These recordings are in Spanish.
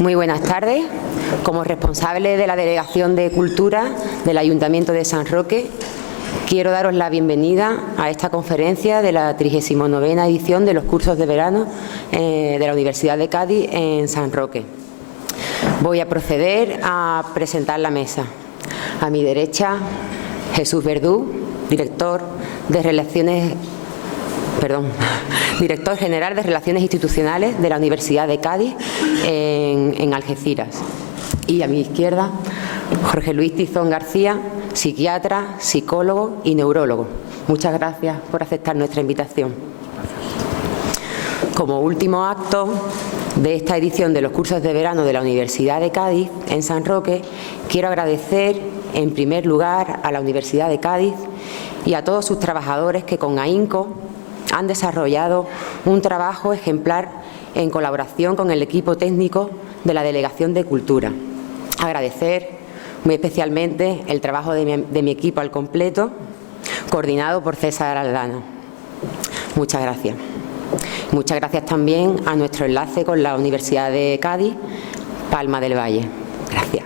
Muy buenas tardes. Como responsable de la Delegación de Cultura del Ayuntamiento de San Roque, quiero daros la bienvenida a esta conferencia de la 39ª edición de los cursos de verano de la Universidad de Cádiz en San Roque. Voy a proceder a presentar la mesa. A mi derecha, Jesús Verdú, director general de Relaciones Institucionales de la Universidad de Cádiz en Algeciras. Y a mi izquierda, Jorge Luis Tizón García, psiquiatra, psicólogo y neurólogo. Muchas gracias por aceptar nuestra invitación. Como último acto de esta edición de los cursos de verano de la Universidad de Cádiz en San Roque, quiero agradecer en primer lugar a la Universidad de Cádiz y a todos sus trabajadores que con ahínco han desarrollado un trabajo ejemplar en colaboración con el equipo técnico de la Delegación de Cultura. Agradecer muy especialmente el trabajo de mi equipo al completo, coordinado por César Aldana. Muchas gracias. Muchas gracias también a nuestro enlace con la Universidad de Cádiz, Palma del Valle. Gracias.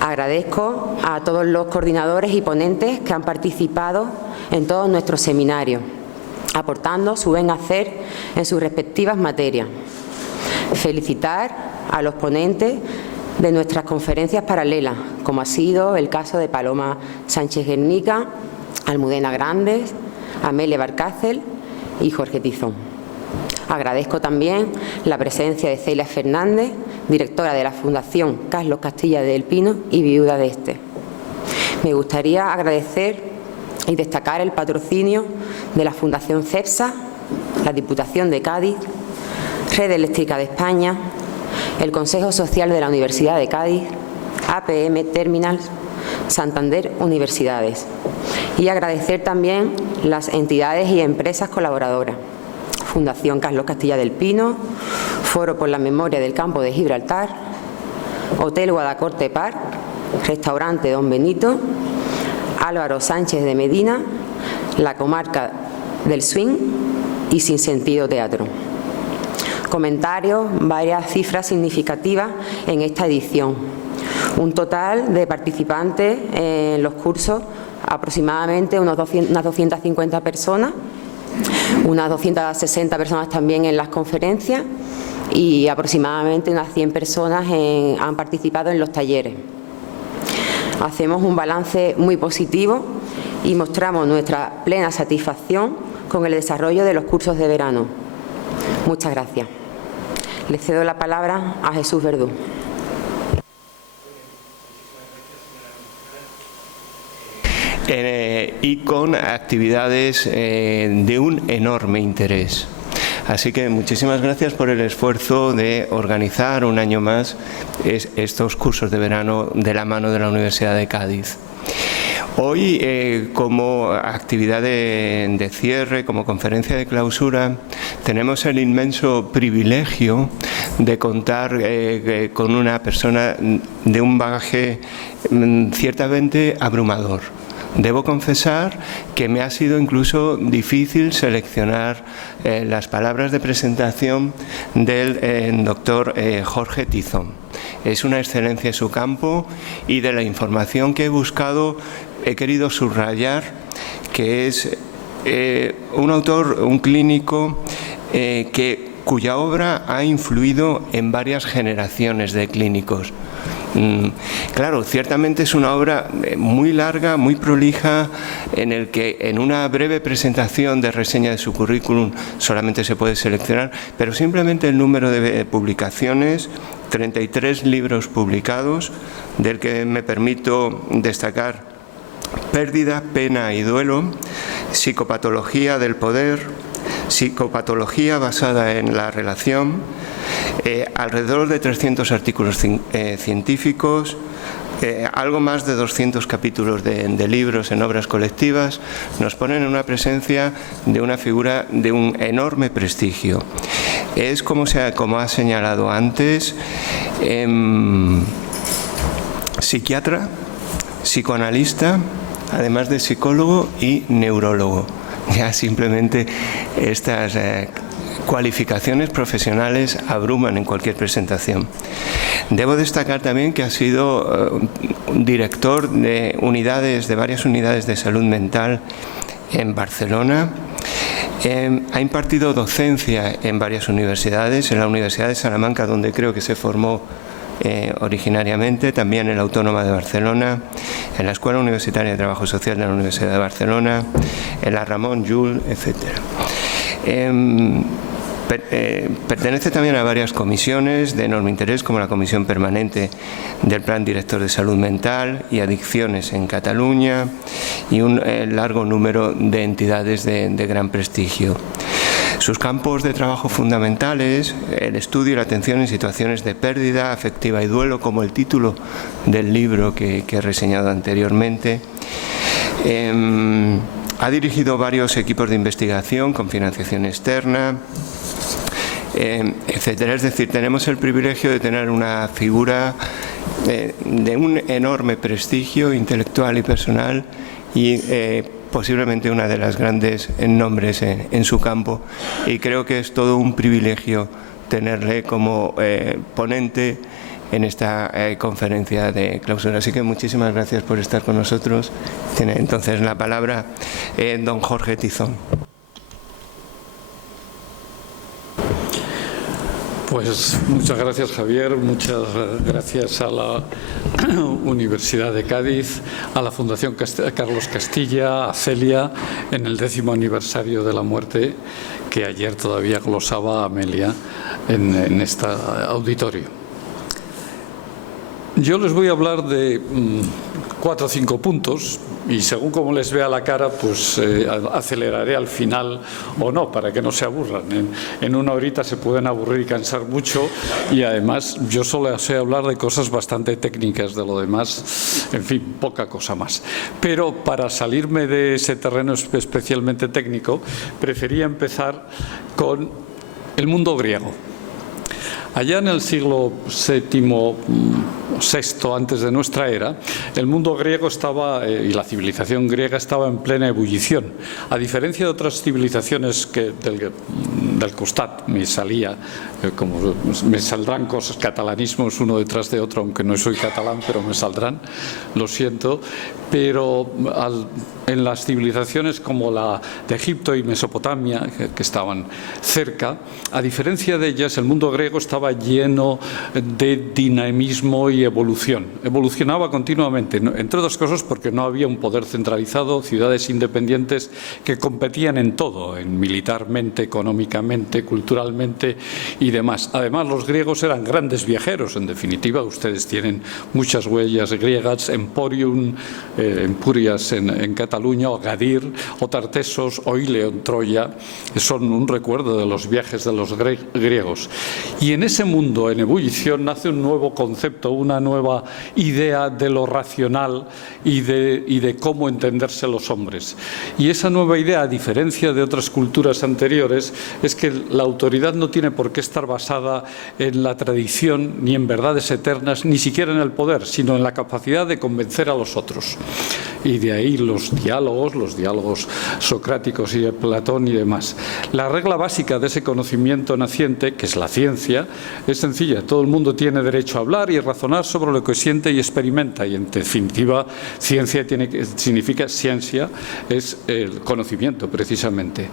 Agradezco a todos los coordinadores y ponentes que han participado en todos nuestros seminarios, aportando su buen hacer en sus respectivas materias. Felicitar a los ponentes de nuestras conferencias paralelas, como ha sido el caso de Paloma Sánchez Guernica, Almudena Grandes, Amelia Barcácel y Jorge Tizón. Agradezco también la presencia de Celia Fernández, directora de la Fundación Carlos Castilla del Pino y viuda de este. Me gustaría agradecer y destacar el patrocinio de la Fundación CEPSA, la Diputación de Cádiz, Red Eléctrica de España, el Consejo Social de la Universidad de Cádiz, APM Terminals, Santander Universidades. Y agradecer también las entidades y empresas colaboradoras: Fundación Carlos Castilla del Pino, Foro por la Memoria del Campo de Gibraltar, Hotel Guadacorte Park, Restaurante Don Benito, Álvaro Sánchez de Medina, la Comarca del Swing y Sin Sentido Teatro. Comentarios, varias cifras significativas en esta edición. Un total de participantes en los cursos, aproximadamente unas 250 personas, unas 260 personas también en las conferencias y aproximadamente unas 100 personas han participado en los talleres. Hacemos un balance muy positivo y mostramos nuestra plena satisfacción con el desarrollo de los cursos de verano. Muchas gracias. Le cedo la palabra a Jesús Verdú. Y con actividades de un enorme interés. Así que muchísimas gracias por el esfuerzo de organizar un año más estos cursos de verano de la mano de la Universidad de Cádiz. Hoy, como actividad de cierre, como conferencia de clausura, tenemos el inmenso privilegio de contar con una persona de un bagaje ciertamente abrumador. Debo confesar que me ha sido incluso difícil seleccionar las palabras de presentación del doctor Jorge Tizón. Es una excelencia en su campo y de la información que he buscado he querido subrayar que es un autor, un clínico cuya obra ha influido en varias generaciones de clínicos. Claro, ciertamente es una obra muy larga, muy prolija, en el que en una breve presentación de reseña de su currículum solamente se puede seleccionar, pero simplemente el número de publicaciones, 33 libros publicados, del que me permito destacar Pérdida, Pena y Duelo, Psicopatología del Poder, psicopatología basada en la relación, alrededor de 300 artículos científicos, algo más de 200 capítulos de libros en obras colectivas, nos ponen en una presencia de una figura de un enorme prestigio. Es, como ha señalado antes, psiquiatra, psicoanalista, además de psicólogo y neurólogo. Ya simplemente estas cualificaciones profesionales abruman en cualquier presentación. Debo destacar también que ha sido director de varias unidades de salud mental en Barcelona. Ha impartido docencia en varias universidades, en la Universidad de Salamanca, donde creo que se formó originariamente, también en la Autónoma de Barcelona, en la Escuela Universitaria de Trabajo Social de la Universidad de Barcelona, en la Ramon Llull, etc. Pertenece también a varias comisiones de enorme interés, como la Comisión Permanente del Plan Director de Salud Mental y Adicciones en Cataluña, y un largo número de entidades de gran prestigio. Sus campos de trabajo fundamentales, el estudio y la atención en situaciones de pérdida afectiva y duelo, como el título del libro que he reseñado anteriormente. Ha dirigido varios equipos de investigación con financiación externa, etcétera. Es decir, tenemos el privilegio de tener una figura de un enorme prestigio intelectual y personal, y posiblemente una de las grandes nombres en su campo, y creo que es todo un privilegio tenerle como ponente en esta conferencia de clausura. Así que muchísimas gracias por estar con nosotros. Tiene entonces la palabra don Jorge Tizón. Pues muchas gracias, Javier, muchas gracias a la Universidad de Cádiz, a la Fundación Carlos Castilla, a Celia, en el 10º aniversario de la muerte, que ayer todavía glosaba Amelia en este auditorio. Yo les voy a hablar de 4 o 5 puntos, y según como les vea la cara, pues aceleraré al final o no, para que no se aburran. En una horita se pueden aburrir y cansar mucho, y además yo solo sé hablar de cosas bastante técnicas, de lo demás, en fin, poca cosa más. Pero para salirme de ese terreno especialmente técnico, prefería empezar con el mundo griego. Allá en el siglo VII, VI antes de nuestra era, el mundo griego estaba, y la civilización griega estaba en plena ebullición. A diferencia de otras civilizaciones del costat me salía, como me saldrán cosas, catalanismos uno detrás de otro, aunque no soy catalán, pero me saldrán, lo siento. Pero en las civilizaciones como la de Egipto y Mesopotamia, que estaban cerca, a diferencia de ellas, el mundo griego estaba lleno de dinamismo y evolución. Evolucionaba continuamente, entre otras cosas porque no había un poder centralizado, ciudades independientes que competían en todo, militarmente, económicamente, culturalmente y demás. Además, los griegos eran grandes viajeros, en definitiva. Ustedes tienen muchas huellas griegas, Emporium, Empurias en Cataluña, o Gadir, o Tartesos, o Ile en Troya, son un recuerdo de los viajes de los griegos. Y en ese mundo en ebullición nace un nuevo concepto, una nueva idea de lo racional y de cómo entenderse los hombres. Y esa nueva idea, a diferencia de otras culturas anteriores, es que la autoridad no tiene por qué estar basada en la tradición, ni en verdades eternas, ni siquiera en el poder, sino en la capacidad de convencer a los otros. Y de ahí los diálogos socráticos y de Platón y demás. La regla básica de ese conocimiento naciente, que es la ciencia, es sencilla. Todo el mundo tiene derecho a hablar y razonar sobre lo que siente y experimenta, y en definitiva ciencia significa ciencia, es el conocimiento precisamente.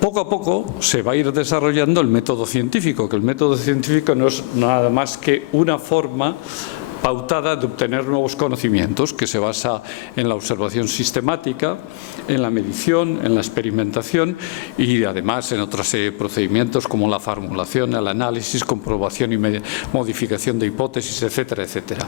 Poco a poco se va a ir desarrollando el método científico, que el método científico no es nada más que una forma pautada de obtener nuevos conocimientos, que se basa en la observación sistemática, en la medición, en la experimentación y además en otros procedimientos como la formulación, el análisis, comprobación y modificación de hipótesis, etcétera, etcétera.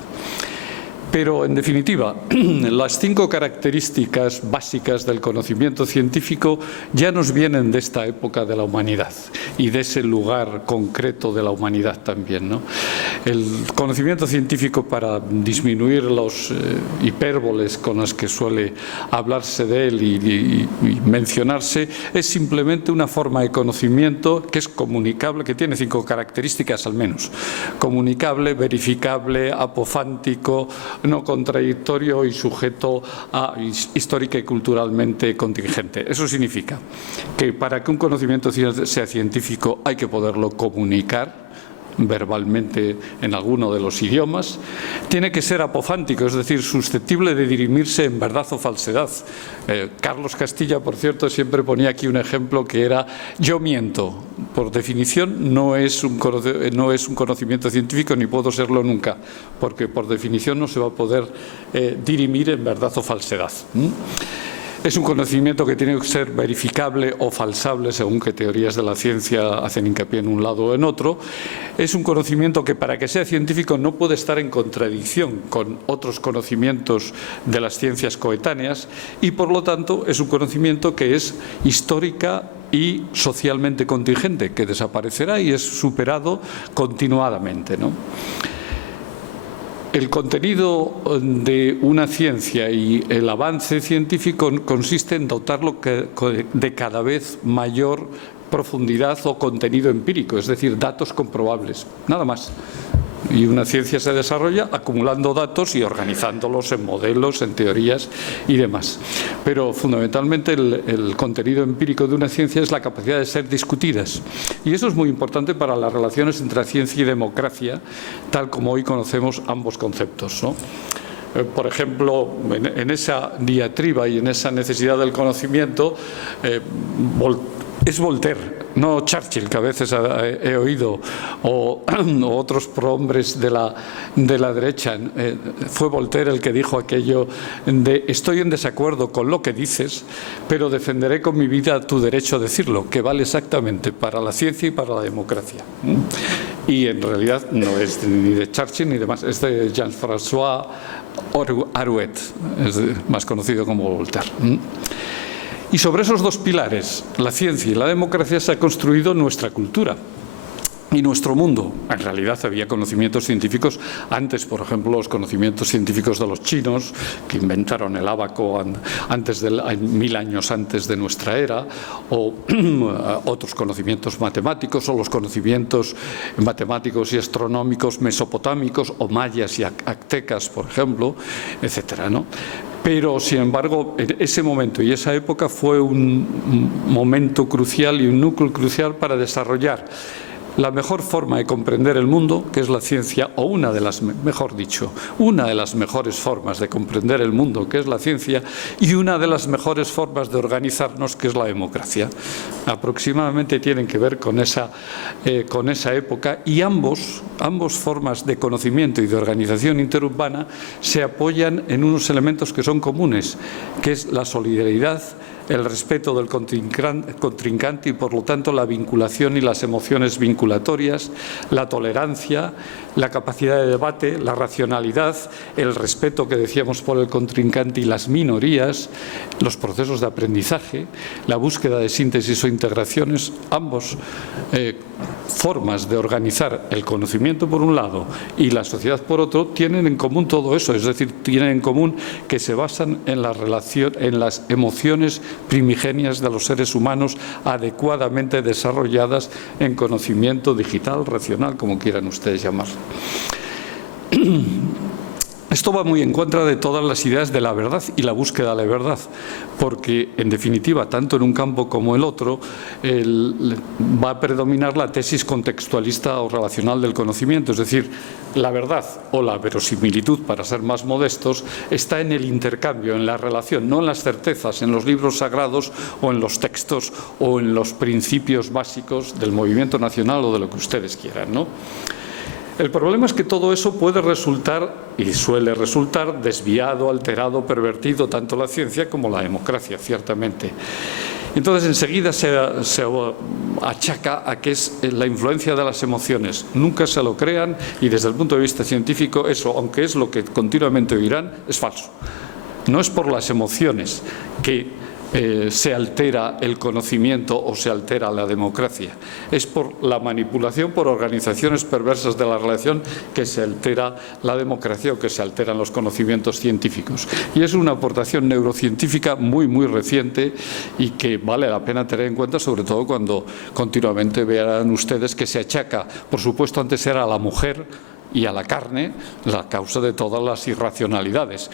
Pero, en definitiva, las 5 características básicas del conocimiento científico ya nos vienen de esta época de la humanidad y de ese lugar concreto de la humanidad también, ¿no? El conocimiento científico, para disminuir los hipérboles con los que suele hablarse de él y mencionarse, es simplemente una forma de conocimiento que es comunicable, que tiene 5 características al menos: comunicable, verificable, apofántico, no contradictorio y sujeto a histórica y culturalmente contingente. Eso significa que para que un conocimiento sea científico hay que poderlo comunicar verbalmente en alguno de los idiomas, tiene que ser apofántico, es decir, susceptible de dirimirse en verdad o falsedad. Carlos Castilla, por cierto, siempre ponía aquí un ejemplo que era: yo miento. Por definición no es un conocimiento científico, ni puedo serlo nunca, porque por definición no se va a poder dirimir en verdad o falsedad. Es un conocimiento que tiene que ser verificable o falsable según qué teorías de la ciencia hacen hincapié en un lado o en otro. Es un conocimiento que, para que sea científico, no puede estar en contradicción con otros conocimientos de las ciencias coetáneas y, por lo tanto, es un conocimiento que es histórica y socialmente contingente, que desaparecerá y es superado continuadamente, ¿no? El contenido de una ciencia y el avance científico consiste en dotarlo de cada vez mayor profundidad o contenido empírico, es decir, datos comprobables, nada más. Y una ciencia se desarrolla acumulando datos y organizándolos en modelos, en teorías y demás. Pero fundamentalmente el contenido empírico de una ciencia es la capacidad de ser discutidas. Y eso es muy importante para las relaciones entre ciencia y democracia, tal como hoy conocemos ambos conceptos, ¿no? Por ejemplo, en esa diatriba y en esa necesidad del conocimiento, es Voltaire, no Churchill, que a veces he oído, o otros prohombres de la derecha. Fue Voltaire el que dijo aquello de: estoy en desacuerdo con lo que dices, pero defenderé con mi vida tu derecho a decirlo, que vale exactamente para la ciencia y para la democracia. Y en realidad no es ni de Churchill ni de más, es de Jean-François Arouet, es más conocido como Voltaire. Y sobre esos 2 pilares, la ciencia y la democracia, se ha construido nuestra cultura y nuestro mundo. En realidad había conocimientos científicos antes, por ejemplo, los conocimientos científicos de los chinos, que inventaron el ábaco 1000 años antes de nuestra era, o otros conocimientos matemáticos, o los conocimientos matemáticos y astronómicos mesopotámicos, o mayas y aztecas, por ejemplo, etcétera, ¿no? Pero, sin embargo, ese momento y esa época fue un momento crucial y un núcleo crucial para desarrollar la mejor forma de comprender el mundo, que es la ciencia, o una de las mejores formas de comprender el mundo, que es la ciencia, y una de las mejores formas de organizarnos, que es la democracia. Aproximadamente tienen que ver con esa época, y ambos formas de conocimiento y de organización interurbana se apoyan en unos elementos que son comunes, que es la solidaridad, el respeto del contrincante y, por lo tanto, la vinculación y las emociones vinculatorias, la tolerancia, la capacidad de debate, la racionalidad, el respeto que decíamos por el contrincante y las minorías, los procesos de aprendizaje, la búsqueda de síntesis o integraciones. Ambos formas de organizar el conocimiento por un lado y la sociedad por otro tienen en común todo eso, es decir, tienen en común que se basan en la relación, en las emociones primigenias de los seres humanos, adecuadamente desarrolladas en conocimiento digital, racional, como quieran ustedes llamarlo. Esto va muy en contra de todas las ideas de la verdad y la búsqueda de la verdad, porque, en definitiva, tanto en un campo como en el otro, va a predominar la tesis contextualista o relacional del conocimiento, es decir, la verdad o la verosimilitud, para ser más modestos, está en el intercambio, en la relación, no en las certezas, en los libros sagrados o en los textos o en los principios básicos del movimiento nacional o de lo que ustedes quieran, ¿no? El problema es que todo eso puede resultar, y suele resultar, desviado, alterado, pervertido, tanto la ciencia como la democracia, ciertamente. Entonces enseguida se achaca a que es la influencia de las emociones. Nunca se lo crean, y desde el punto de vista científico eso, aunque es lo que continuamente oirán, es falso. No es por las emociones que se altera el conocimiento o se altera la democracia. Es por la manipulación por organizaciones perversas de la relación que se altera la democracia o que se alteran los conocimientos científicos. Y es una aportación neurocientífica muy, muy reciente y que vale la pena tener en cuenta, sobre todo cuando continuamente vean ustedes que se achaca, por supuesto, antes era a la mujer y a la carne la causa de todas las irracionalidades.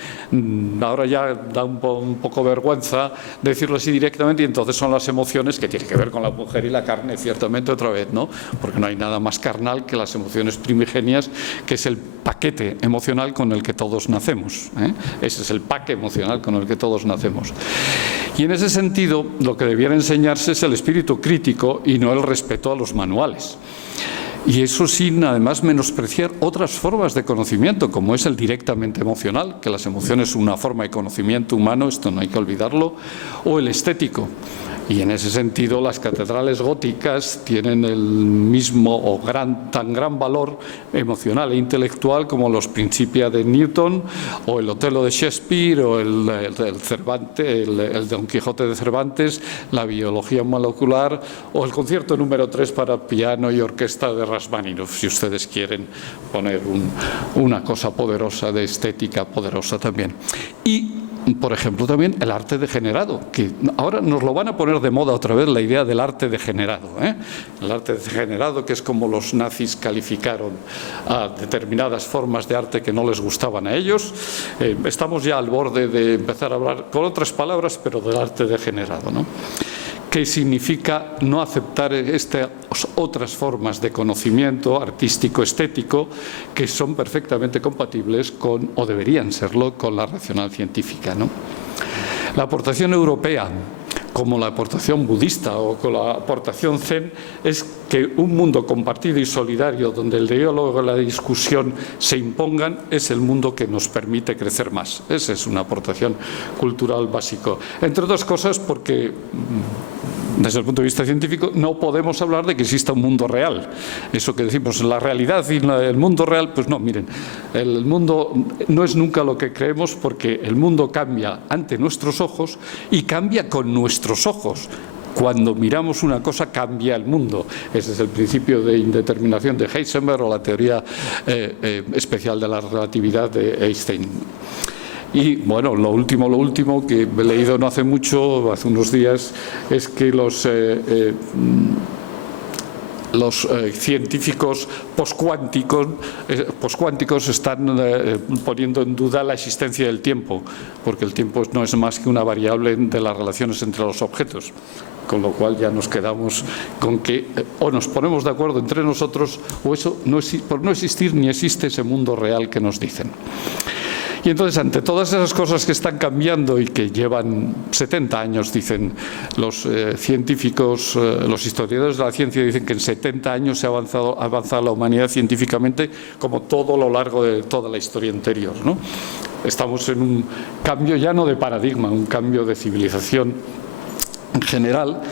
Ahora ya da un poco vergüenza decirlo así directamente, y entonces son las emociones, que tienen que ver con la mujer y la carne, ciertamente, otra vez, ¿no? Porque no hay nada más carnal que las emociones primigenias, que es el paquete emocional con el que todos nacemos, ¿eh? Ese es el paquete emocional con el que todos nacemos. Y en ese sentido, lo que debiera enseñarse es el espíritu crítico y no el respeto a los manuales. Y eso sin, además, menospreciar otras formas de conocimiento, como es el directamente emocional, que las emociones son una forma de conocimiento humano, esto no hay que olvidarlo, o el estético. Y en ese sentido las catedrales góticas tienen el mismo o tan gran valor emocional e intelectual como los Principia de Newton, o el Otelo de Shakespeare, o el Don Quijote de Cervantes, la biología molecular, o el concierto número 3 para piano y orquesta de Rachmaninoff, si ustedes quieren poner una cosa poderosa de estética poderosa también. Y por ejemplo, también el arte degenerado, que ahora nos lo van a poner de moda otra vez, la idea del arte degenerado, ¿eh? El arte degenerado, que es como los nazis calificaron a determinadas formas de arte que no les gustaban a ellos. Estamos ya al borde de empezar a hablar con otras palabras, pero del arte degenerado, ¿no? Que significa no aceptar estas otras formas de conocimiento artístico, estético, que son perfectamente compatibles con, o deberían serlo, con la racional científica, ¿no? La aportación europea, como la aportación budista o con la aportación zen, es que un mundo compartido y solidario donde el diálogo y la discusión se impongan es el mundo que nos permite crecer más. Esa es una aportación cultural básica. Entre otras cosas porque, desde el punto de vista científico, no podemos hablar de que exista un mundo real. Eso que decimos, la realidad y el mundo real, pues no, miren, el mundo no es nunca lo que creemos, porque el mundo cambia ante nuestros ojos y cambia con nuestros ojos. Cuando miramos una cosa, cambia el mundo. Ese es el principio de indeterminación de Heisenberg o la teoría especial de la relatividad de Einstein. Y bueno, lo último que he leído no hace mucho, hace unos días, es que los científicos poscuánticos están poniendo en duda la existencia del tiempo, porque el tiempo no es más que una variable de las relaciones entre los objetos, con lo cual ya nos quedamos con que o nos ponemos de acuerdo entre nosotros, o eso por no existir ni existe ese mundo real que nos dicen. Y entonces, ante todas esas cosas que están cambiando y que llevan 70 años, dicen los científicos, los historiadores de la ciencia dicen que en 70 años se ha avanzado la humanidad científicamente como todo a lo largo de toda la historia anterior, ¿no? Estamos en un cambio ya no de paradigma, un cambio de civilización en general.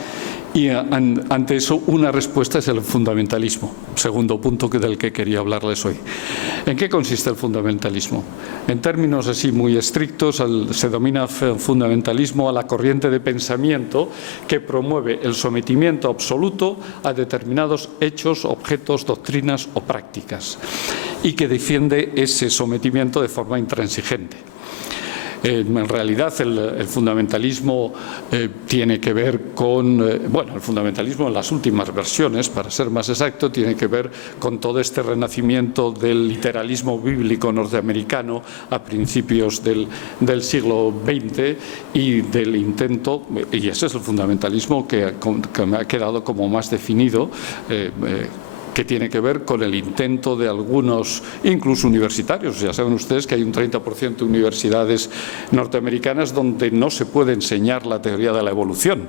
Y ante eso una respuesta es el fundamentalismo, segundo punto del que quería hablarles hoy. ¿En qué consiste el fundamentalismo? En términos así muy estrictos, se denomina fundamentalismo a la corriente de pensamiento que promueve el sometimiento absoluto a determinados hechos, objetos, doctrinas o prácticas, y que defiende ese sometimiento de forma intransigente. En realidad el fundamentalismo tiene que ver con, el fundamentalismo en las últimas versiones, para ser más exacto, tiene que ver con todo este renacimiento del literalismo bíblico norteamericano a principios del siglo XX y del intento, y ese es el fundamentalismo que me ha quedado como más definido, que tiene que ver con el intento de algunos, incluso universitarios. Ya saben ustedes que hay un 30% de universidades norteamericanas donde no se puede enseñar la teoría de la evolución,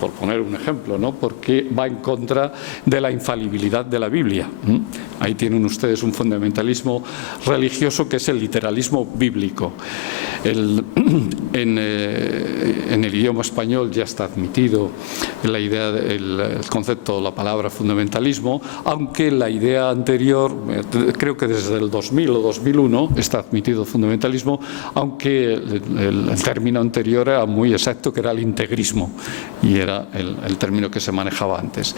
por poner un ejemplo, ¿no? Porque va en contra de la infalibilidad de la Biblia. Ahí tienen ustedes un fundamentalismo religioso que es el literalismo bíblico. En el idioma español ya está admitido la idea, el concepto, la palabra fundamentalismo, aunque la idea anterior, creo que desde el 2000 o 2001 está admitido fundamentalismo, aunque el término anterior era muy exacto, que era el integrismo, y era el término que se manejaba antes.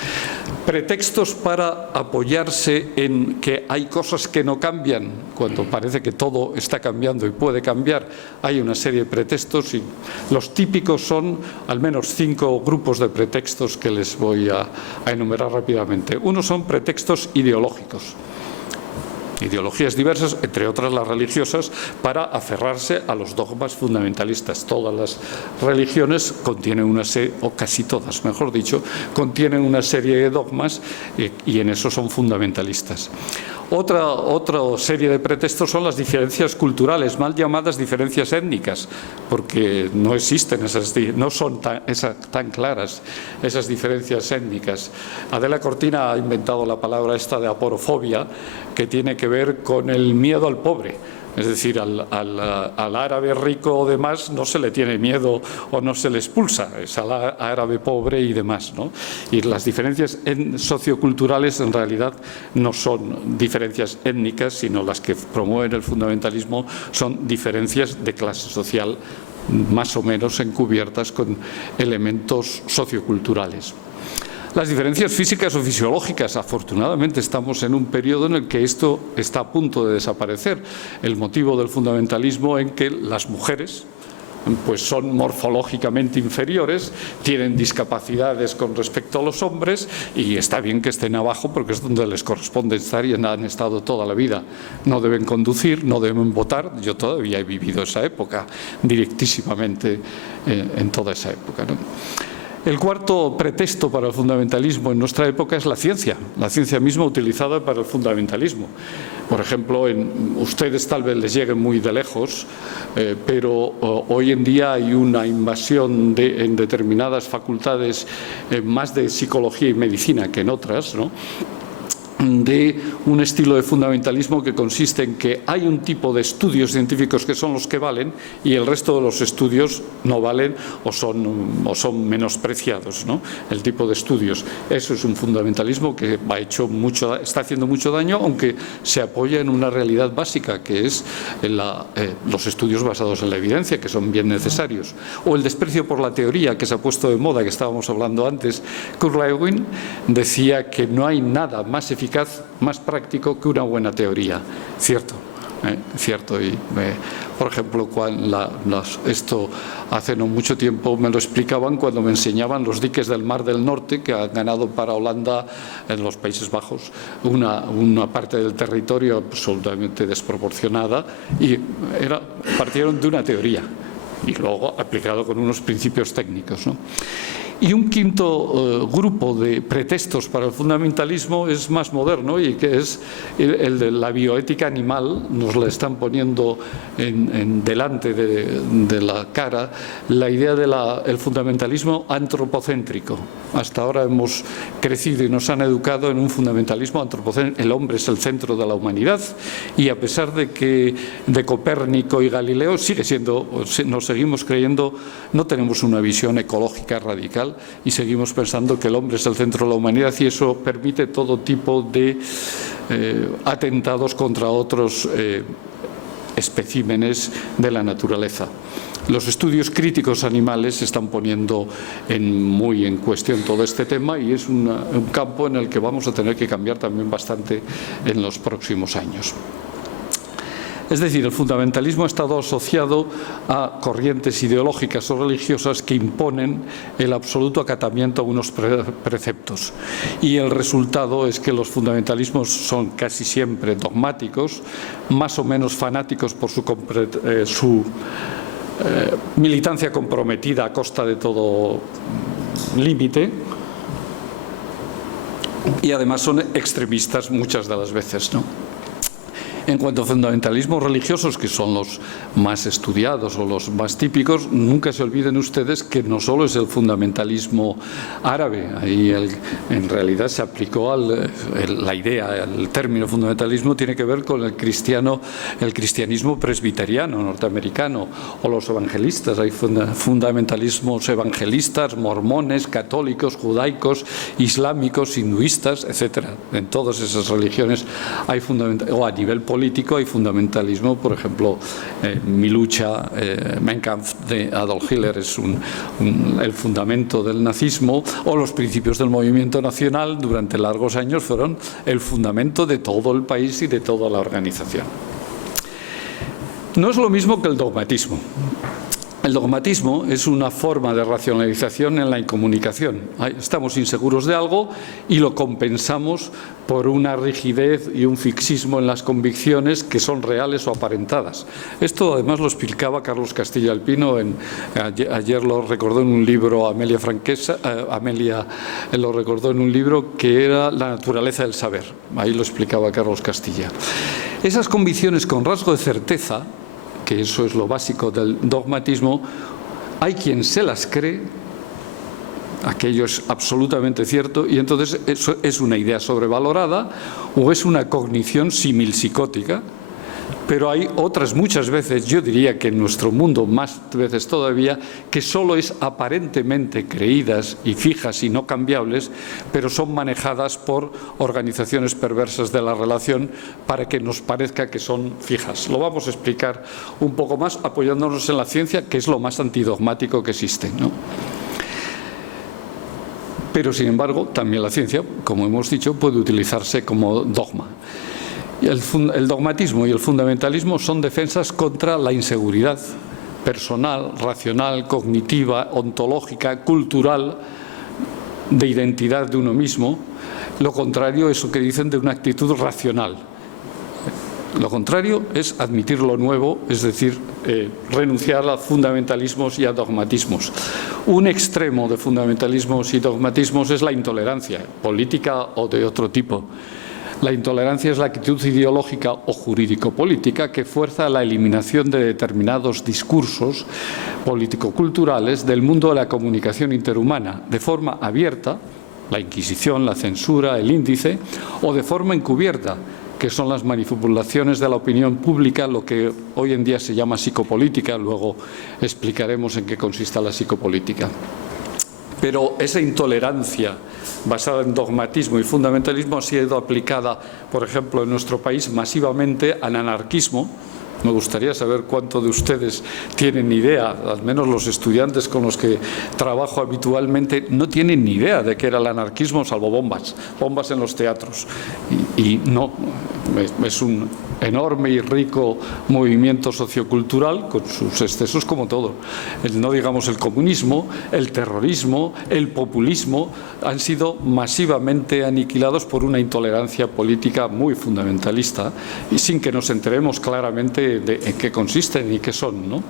Pretextos para apoyarse en que hay cosas que no cambian, cuando parece que todo está cambiando y puede cambiar. Hay una serie de pretextos y los típicos son al menos 5 grupos de pretextos que les voy a enumerar rápidamente. Uno son pretextos ideológicos. Ideologías diversas, entre otras las religiosas, para aferrarse a los dogmas fundamentalistas. Todas las religiones contienen una serie, o casi todas, mejor dicho, contienen una serie de dogmas y en eso son fundamentalistas. Otra serie de pretextos son las diferencias culturales, mal llamadas diferencias étnicas, porque no existen no son tan claras esas diferencias étnicas. Adela Cortina ha inventado la palabra esta de aporofobia, que tiene que ver con el miedo al pobre. Es decir, al árabe rico o demás no se le tiene miedo o no se le expulsa, es al árabe pobre y demás, ¿no? Y las diferencias socioculturales en realidad no son diferencias étnicas, sino las que promueven el fundamentalismo son diferencias de clase social, más o menos encubiertas con elementos socioculturales. Las diferencias físicas o fisiológicas, afortunadamente estamos en un periodo en el que esto está a punto de desaparecer. El motivo del fundamentalismo en que las mujeres pues son morfológicamente inferiores, tienen discapacidades con respecto a los hombres y está bien que estén abajo porque es donde les corresponde estar y han estado toda la vida. No deben conducir, no deben votar. Yo todavía he vivido esa época directísimamente en toda esa época, ¿no? El cuarto pretexto para el fundamentalismo en nuestra época es la ciencia misma utilizada para el fundamentalismo. Por ejemplo, ustedes tal vez les lleguen muy de lejos, pero hoy en día hay una invasión en determinadas facultades, más de psicología y medicina que en otras, ¿no?, de un estilo de fundamentalismo que consiste en que hay un tipo de estudios científicos que son los que valen y el resto de los estudios no valen o son menospreciados, ¿no? El tipo de estudios. Eso es un fundamentalismo que está haciendo mucho daño, aunque se apoya en una realidad básica, que es los estudios basados en la evidencia, que son bien necesarios. O el desprecio por la teoría, que se ha puesto de moda, que estábamos hablando antes. Kurt Lewin decía que no hay nada más eficaz, más práctico que una buena teoría. Cierto. Cierto. Y por ejemplo, esto hace no mucho tiempo me lo explicaban cuando me enseñaban los diques del Mar del Norte, que han ganado para Holanda en los Países Bajos una parte del territorio absolutamente desproporcionada, y partieron de una teoría y luego aplicado con unos principios técnicos, ¿no? Y un quinto grupo de pretextos para el fundamentalismo es más moderno y que es el de la bioética animal. Nos la están poniendo delante de la cara la idea del fundamentalismo antropocéntrico. Hasta ahora hemos crecido y nos han educado en un fundamentalismo antropocéntrico. El hombre es el centro de la humanidad y a pesar de Copérnico y Galileo nos seguimos creyendo, no tenemos una visión ecológica radical y seguimos pensando que el hombre es el centro de la humanidad, y eso permite todo tipo de atentados contra otros especímenes de la naturaleza. Los estudios críticos animales están poniendo muy en cuestión todo este tema, y es un campo en el que vamos a tener que cambiar también bastante en los próximos años. Es decir, el fundamentalismo ha estado asociado a corrientes ideológicas o religiosas que imponen el absoluto acatamiento a unos preceptos. Y el resultado es que los fundamentalismos son casi siempre dogmáticos, más o menos fanáticos por su militancia comprometida a costa de todo límite, y además son extremistas muchas de las veces, ¿no? En cuanto a fundamentalismos religiosos, que son los más estudiados o los más típicos, nunca se olviden ustedes que no solo es el fundamentalismo árabe, ahí en realidad se aplicó la idea, el término fundamentalismo tiene que ver con el cristianismo presbiteriano norteamericano, o los evangelistas. Hay fundamentalismos evangelistas, mormones, católicos, judaicos, islámicos, hinduistas, etcétera. En todas esas religiones hay o a nivel político hay fundamentalismo. Por ejemplo, Mi lucha, Mein Kampf de Adolf Hitler es el fundamento del nazismo, o los principios del movimiento nacional durante largos años fueron el fundamento de todo el país y de toda la organización. No es lo mismo que el dogmatismo. El dogmatismo es una forma de racionalización en la comunicación. Estamos inseguros de algo y lo compensamos por una rigidez y un fixismo en las convicciones que son reales o aparentadas. Esto además lo explicaba Carlos Castillo Alpino, ayer lo recordó en un libro Amelia Franquesa, lo recordó en un libro que era La naturaleza del saber. Ahí lo explicaba Carlos Castilla. Esas convicciones con rasgo de certeza, que eso es lo básico del dogmatismo, hay quien se las cree, aquello es absolutamente cierto, y entonces eso es una idea sobrevalorada o es una cognición similpsicótica. Pero hay otras muchas veces, yo diría que en nuestro mundo más veces todavía, que solo es aparentemente creídas y fijas y no cambiables, pero son manejadas por organizaciones perversas de la relación para que nos parezca que son fijas. Lo vamos a explicar un poco más apoyándonos en la ciencia, que es lo más antidogmático que existe, ¿no? Pero, sin embargo, también la ciencia, como hemos dicho, puede utilizarse como dogma. El dogmatismo y el fundamentalismo son defensas contra la inseguridad personal, racional, cognitiva, ontológica, cultural, de identidad de uno mismo. Lo contrario es lo que dicen de una actitud racional. Lo contrario es admitir lo nuevo, es decir, renunciar a fundamentalismos y a dogmatismos. Un extremo de fundamentalismos y dogmatismos es la intolerancia, política o de otro tipo. La intolerancia es la actitud ideológica o jurídico-política que fuerza la eliminación de determinados discursos político-culturales del mundo de la comunicación interhumana, de forma abierta, la Inquisición, la censura, el índice, o de forma encubierta, que son las manipulaciones de la opinión pública, lo que hoy en día se llama psicopolítica. Luego explicaremos en qué consiste la psicopolítica. Pero esa intolerancia basada en dogmatismo y fundamentalismo ha sido aplicada, por ejemplo, en nuestro país masivamente al anarquismo. Me gustaría saber cuántos de ustedes tienen ni idea, al menos los estudiantes con los que trabajo habitualmente, no tienen ni idea de qué era el anarquismo, salvo bombas en los teatros. Y no, es un enorme y rico movimiento sociocultural con sus excesos como todo. No digamos el comunismo, el terrorismo, el populismo han sido masivamente aniquilados por una intolerancia política muy fundamentalista y sin que nos enteremos claramente de en qué consisten y qué son, ¿no?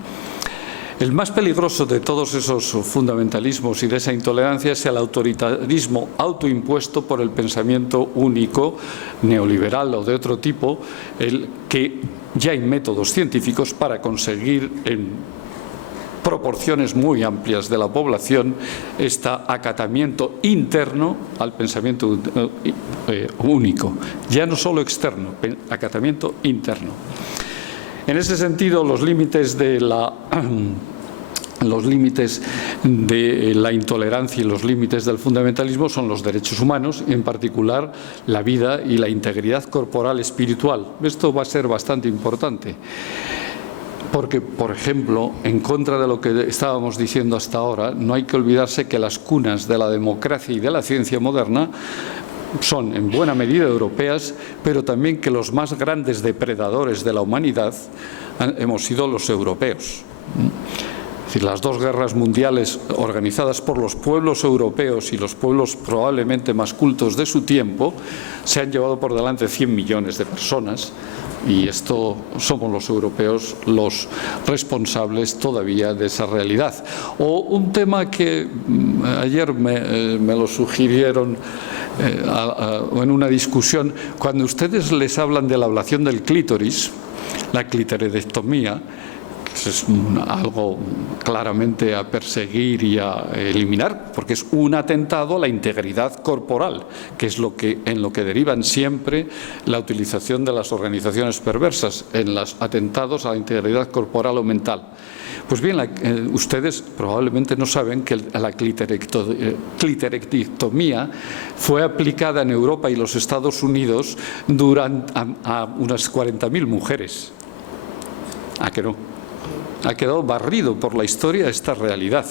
El más peligroso de todos esos fundamentalismos y de esa intolerancia es el autoritarismo autoimpuesto por el pensamiento único, neoliberal o de otro tipo, el que ya hay métodos científicos para conseguir en proporciones muy amplias de la población este acatamiento interno al pensamiento único, ya no solo externo, acatamiento interno. En ese sentido, los límites de la intolerancia y los límites del fundamentalismo son los derechos humanos, y en particular la vida y la integridad corporal espiritual. Esto va a ser bastante importante. Porque, por ejemplo, en contra de lo que estábamos diciendo hasta ahora, no hay que olvidarse que las cunas de la democracia y de la ciencia moderna son en buena medida europeas, pero también que los más grandes depredadores de la humanidad hemos sido los europeos. Es decir, las dos guerras mundiales organizadas por los pueblos europeos y los pueblos probablemente más cultos de su tiempo se han llevado por delante 100 millones de personas, y esto somos los europeos los responsables todavía de esa realidad. O un tema que ayer me lo sugirieron en una discusión, cuando ustedes les hablan de la ablación del clítoris, la clitoridectomía, que es algo claramente a perseguir y a eliminar, porque es un atentado a la integridad corporal, que es en lo que derivan siempre la utilización de las organizaciones perversas, en los atentados a la integridad corporal o mental. Pues bien, ustedes probablemente no saben que la clitoridectomía fue aplicada en Europa y los Estados Unidos a unas 40.000 mujeres. ¿A que no? Ha quedado barrido por la historia esta realidad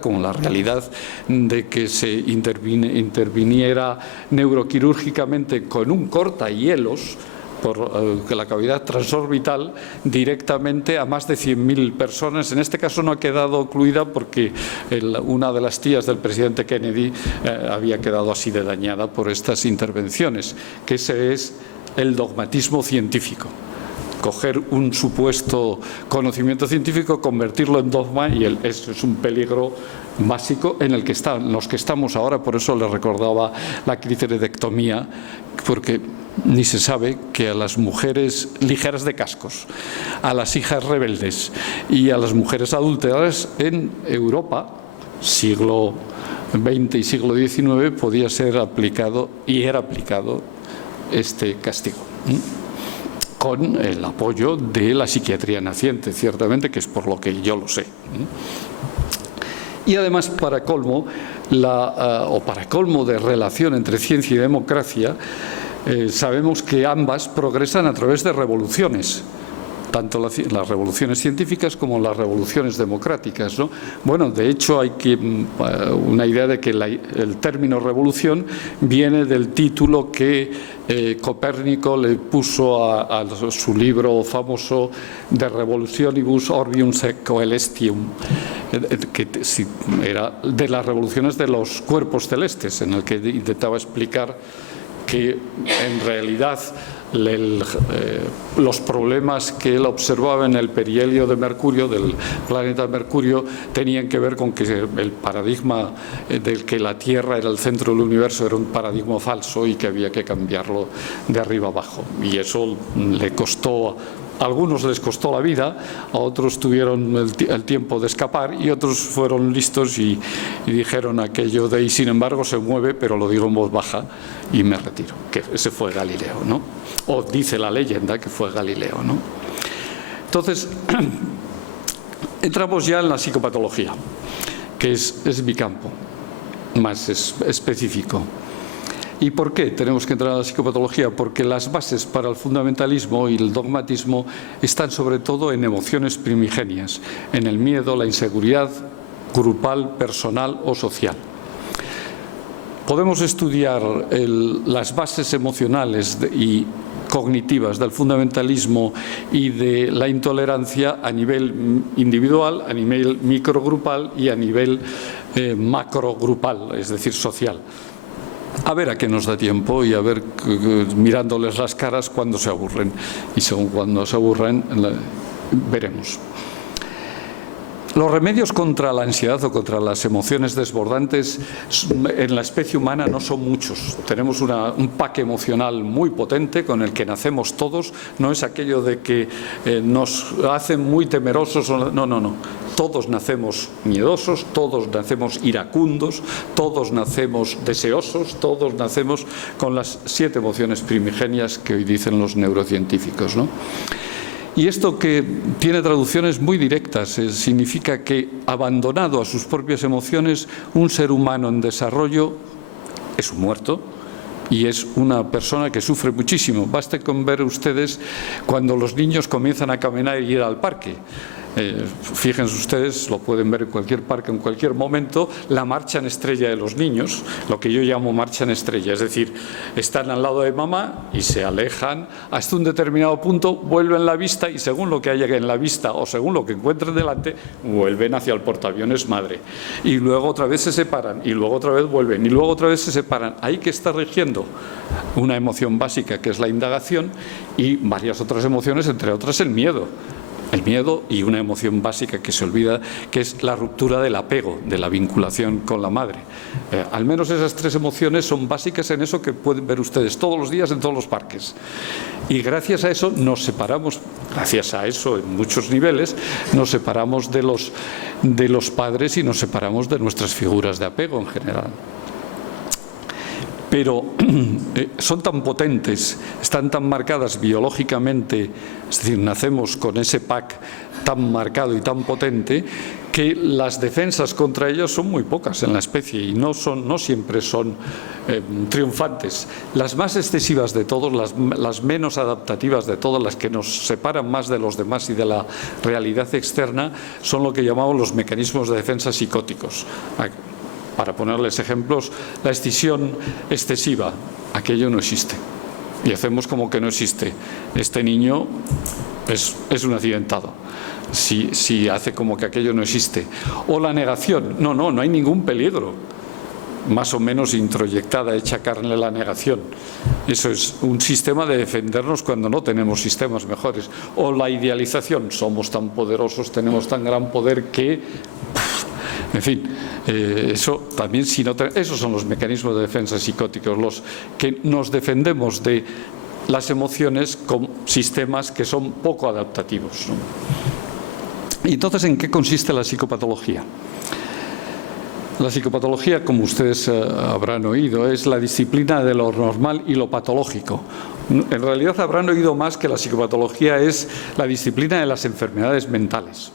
como la realidad de que se interviniera neuroquirúrgicamente con un cortahielos por la cavidad transorbital directamente a más de 100.000 personas. En este caso no ha quedado ocluida porque una de las tías del presidente Kennedy había quedado así de dañada por estas intervenciones, que ese es el dogmatismo científico. Coger un supuesto conocimiento científico, convertirlo en dogma, y eso es un peligro básico en los que estamos ahora. Por eso les recordaba la clitoridectomía, porque ni se sabe que a las mujeres ligeras de cascos, a las hijas rebeldes y a las mujeres adúlteras en Europa, siglo XX y siglo XIX, podía ser aplicado y era aplicado este castigo, con el apoyo de la psiquiatría naciente, ciertamente, que es por lo que yo lo sé. Y además, para colmo de relación entre ciencia y democracia, sabemos que ambas progresan a través de revoluciones, tanto las revoluciones científicas como las revoluciones democráticas, ¿no? Bueno, de hecho hay una idea de que el término revolución viene del título que Copérnico le puso a su libro famoso De Revolutionibus Orbium Coelestium, que era de las revoluciones de los cuerpos celestes, en el que intentaba explicar que en realidad los problemas que él observaba en el perihelio de Mercurio, del planeta Mercurio, tenían que ver con que el paradigma del que la Tierra era el centro del universo era un paradigma falso y que había que cambiarlo de arriba abajo. Y eso le costó, a algunos les costó la vida, a otros tuvieron el tiempo de escapar y otros fueron listos y dijeron aquello de "y sin embargo se mueve", pero lo digo en voz baja y me retiro, que ese fue Galileo, ¿no? O dice la leyenda que fue Galileo, ¿no? Entonces, entramos ya en la psicopatología, que es mi campo más específico. ¿Y por qué tenemos que entrar a la psicopatología? Porque las bases para el fundamentalismo y el dogmatismo están sobre todo en emociones primigenias, en el miedo, la inseguridad grupal, personal o social. Podemos estudiar las bases emocionales y cognitivas del fundamentalismo y de la intolerancia a nivel individual, a nivel microgrupal y a nivel macrogrupal, es decir, social. A ver a qué nos da tiempo y a ver, mirándoles las caras, cuando se aburren. Y según cuando se aburren, veremos. Los remedios contra la ansiedad o contra las emociones desbordantes en la especie humana no son muchos. Tenemos un pack emocional muy potente con el que nacemos todos. No es aquello de que nos hacen muy temerosos. No. Todos nacemos miedosos, todos nacemos iracundos, todos nacemos deseosos, todos nacemos con las 7 emociones primigenias que hoy dicen los neurocientíficos, ¿no? Y esto, que tiene traducciones muy directas, significa que, abandonado a sus propias emociones, un ser humano en desarrollo es un muerto y es una persona que sufre muchísimo. Basta con ver ustedes cuando los niños comienzan a caminar y ir al parque. Fíjense ustedes, lo pueden ver en cualquier parque, en cualquier momento, la marcha en estrella de los niños, lo que yo llamo marcha en estrella, es decir, están al lado de mamá y se alejan hasta un determinado punto, vuelven la vista y según lo que haya en la vista o según lo que encuentren delante, vuelven hacia el portaaviones madre. Y luego otra vez se separan y luego otra vez vuelven y luego otra vez se separan. Ahí que está rigiendo una emoción básica que es la indagación y varias otras emociones, entre otras el miedo. El miedo y una emoción básica que se olvida, que es la ruptura del apego, de la vinculación con la madre. Al menos esas tres emociones son básicas en eso que pueden ver ustedes todos los días en todos los parques. Y gracias a eso nos separamos, gracias a eso en muchos niveles, nos separamos de los padres y nos separamos de nuestras figuras de apego en general. Pero son tan potentes, están tan marcadas biológicamente, es decir, nacemos con ese pack tan marcado y tan potente, que las defensas contra ellos son muy pocas en la especie y no siempre son triunfantes. Las más excesivas de todas, las menos adaptativas de todas, las que nos separan más de los demás y de la realidad externa, son lo que llamamos los mecanismos de defensa psicóticos. Para ponerles ejemplos, la escisión excesiva, aquello no existe. Y hacemos como que no existe. Este niño es un accidentado. Si hace como que aquello no existe. O la negación, no hay ningún peligro. Más o menos introyectada, hecha carne la negación. Eso es un sistema de defendernos cuando no tenemos sistemas mejores. O la idealización, somos tan poderosos, tenemos tan gran poder que... En fin, eso también, esos son los mecanismos de defensa psicóticos, los que nos defendemos de las emociones con sistemas que son poco adaptativos, ¿no? Y entonces, ¿en qué consiste la psicopatología? La psicopatología, como ustedes habrán oído, es la disciplina de lo normal y lo patológico. En realidad habrán oído más que la psicopatología es la disciplina de las enfermedades mentales.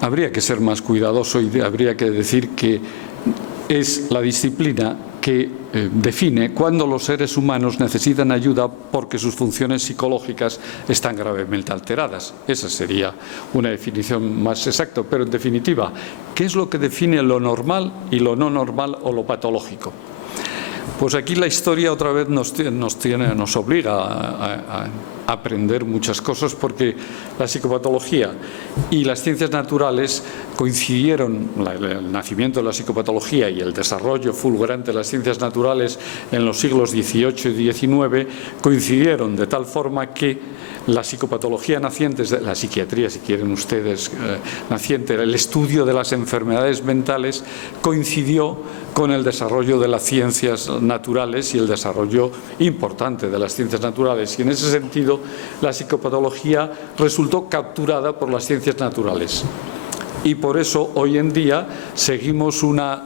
Habría que ser más cuidadoso y habría que decir que es la disciplina que define cuándo los seres humanos necesitan ayuda porque sus funciones psicológicas están gravemente alteradas. Esa sería una definición más exacta, pero en definitiva, ¿qué es lo que define lo normal y lo no normal o lo patológico? Pues aquí la historia otra vez nos obliga a aprender muchas cosas porque la psicopatología y las ciencias naturales coincidieron, el nacimiento de la psicopatología y el desarrollo fulgurante de las ciencias naturales en los siglos XVIII y XIX coincidieron de tal forma que la psicopatología naciente, la psiquiatría, si quieren ustedes, naciente, el estudio de las enfermedades mentales coincidió con el desarrollo de las ciencias naturales y el desarrollo importante de las ciencias naturales. Y en ese sentido, la psicopatología resultó capturada por las ciencias naturales. Y por eso, hoy en día, seguimos una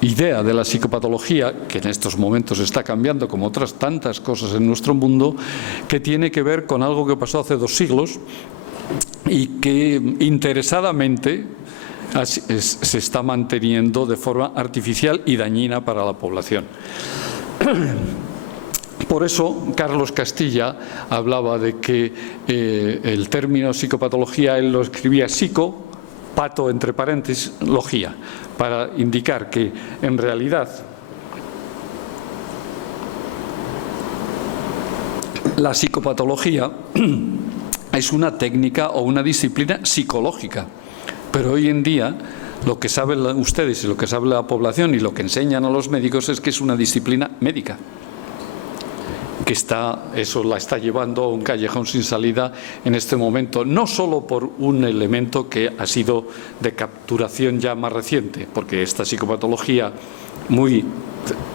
idea de la psicopatología, que en estos momentos está cambiando como otras tantas cosas en nuestro mundo, que tiene que ver con algo que pasó hace 2 siglos y que interesadamente se está manteniendo de forma artificial y dañina para la población. Por eso, Carlos Castilla hablaba de que el término psicopatología, él lo escribía psico, pato entre paréntesis, logía, para indicar que en realidad la psicopatología es una técnica o una disciplina psicológica. Pero hoy en día lo que saben ustedes y lo que sabe la población y lo que enseñan a los médicos es que es una disciplina médica, que eso la está llevando a un callejón sin salida en este momento, no solo por un elemento que ha sido de capturación ya más reciente, porque esta psicopatología muy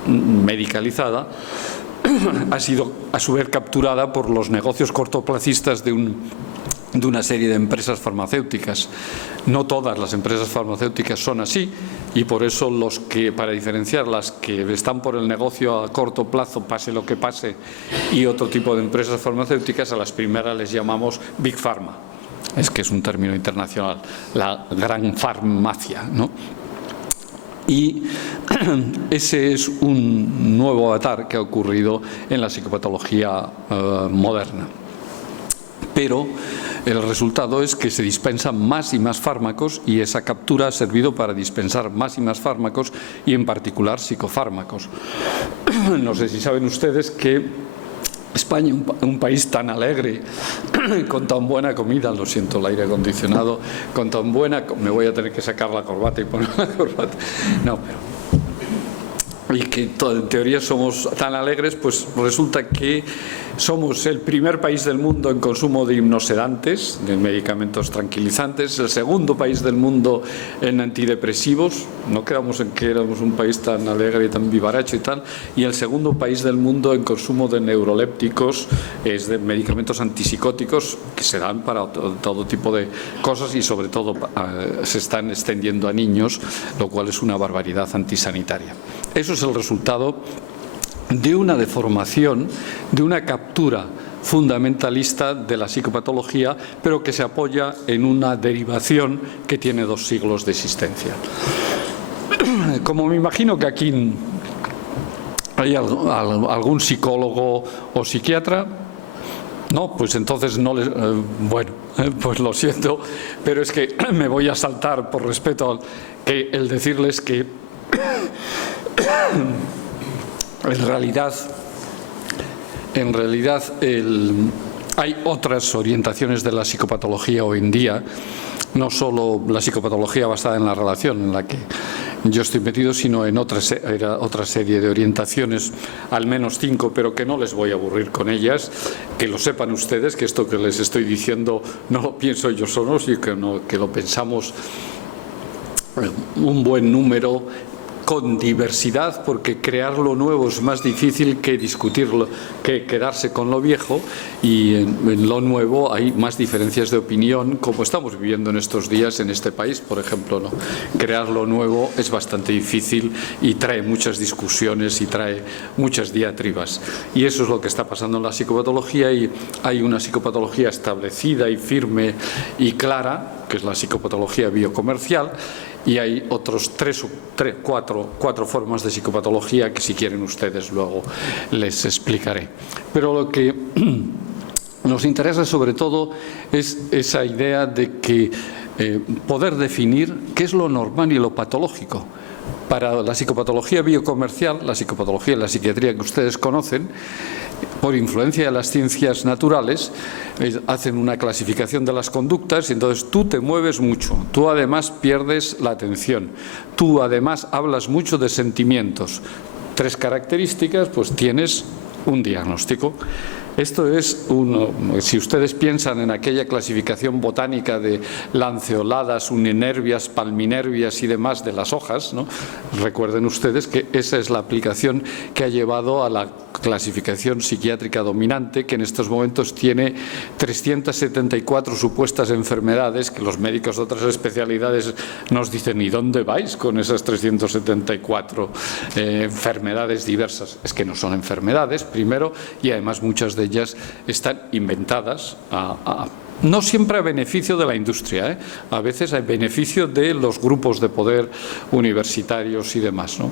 medicalizada ha sido a su vez capturada por los negocios cortoplacistas de una serie de empresas farmacéuticas. No todas las empresas farmacéuticas son así y por eso para diferenciar las que están por el negocio a corto plazo, pase lo que pase, y otro tipo de empresas farmacéuticas, a las primeras les llamamos Big Pharma. Es que es un término internacional, la gran farmacia, ¿no? Y ese es un nuevo avatar que ha ocurrido en la psicopatología moderna. pero el resultado es que se dispensan más y más fármacos y esa captura ha servido para dispensar más y más fármacos y en particular psicofármacos. No sé si saben ustedes que España, un país tan alegre, con tan buena comida, lo siento el aire acondicionado, con tan buena... Me voy a tener que sacar la corbata y poner la corbata. No, pero... Y que en teoría somos tan alegres, pues resulta que somos el primer país del mundo en consumo de hipnosedantes, de medicamentos tranquilizantes, el segundo país del mundo en antidepresivos, no quedamos en que éramos un país tan alegre y tan vivaracho y tal, y el segundo país del mundo en consumo de neurolépticos, es de medicamentos antipsicóticos que se dan para todo tipo de cosas y sobre todo se están extendiendo a niños, lo cual es una barbaridad antisanitaria. Eso es el resultado de una deformación, de una captura fundamentalista de la psicopatología, pero que se apoya en una derivación que tiene 2 siglos de existencia. Como me imagino que aquí hay algún psicólogo o psiquiatra, no, pues entonces no les... bueno, pues lo siento, pero es que me voy a saltar por respeto el decirles que en realidad hay otras orientaciones de la psicopatología hoy en día, no solo la psicopatología basada en la relación en la que yo estoy metido, sino en otra serie de orientaciones, al menos 5, pero que no les voy a aburrir con ellas, que lo sepan ustedes, que esto que les estoy diciendo no lo pienso yo solo, sino que lo pensamos un buen número, con diversidad, porque crear lo nuevo es más difícil que discutirlo, que quedarse con lo viejo, y en lo nuevo hay más diferencias de opinión, como estamos viviendo en estos días en este país, por ejemplo, ¿no? Crear lo nuevo es bastante difícil y trae muchas discusiones y trae muchas diatribas. Y eso es lo que está pasando en la psicopatología, y hay una psicopatología establecida y firme y clara, que es la psicopatología biocomercial, y hay otros cuatro formas de psicopatología que, si quieren ustedes, luego les explicaré. Pero lo que nos interesa sobre todo es esa idea de que poder definir qué es lo normal y lo patológico. Para la psicopatología biocomercial, la psicopatología y la psiquiatría que ustedes conocen, por influencia de las ciencias naturales, hacen una clasificación de las conductas, y entonces tú te mueves mucho, tú además pierdes la atención, tú además hablas mucho de sentimientos. 3 características, pues tienes un diagnóstico. Esto es si ustedes piensan en aquella clasificación botánica de lanceoladas, uninervias, palminervias y demás de las hojas, ¿no? Recuerden ustedes que esa es la aplicación que ha llevado a la clasificación psiquiátrica dominante, que en estos momentos tiene 374 supuestas enfermedades, que los médicos de otras especialidades nos dicen: ¿y dónde vais con esas 374 enfermedades diversas? Es que no son enfermedades, primero, y además muchas de ellas están inventadas no siempre a beneficio de la industria, a veces a beneficio de los grupos de poder universitarios y demás, ¿no?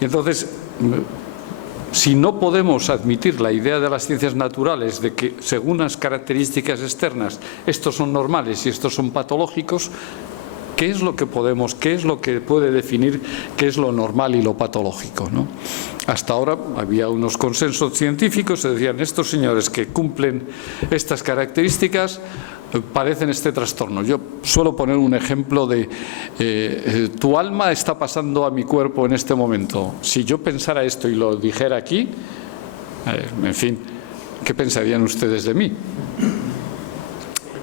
Y entonces, si no podemos admitir la idea de las ciencias naturales de que, según las características externas, estos son normales y estos son patológicos, ¿qué es lo que puede definir qué es lo normal y lo patológico, ¿no? Hasta ahora había unos consensos científicos, se decían: estos señores que cumplen estas características padecen este trastorno. Yo suelo poner un ejemplo de tu alma está pasando a mi cuerpo en este momento. Si yo pensara esto y lo dijera aquí, en fin, ¿qué pensarían ustedes de mí?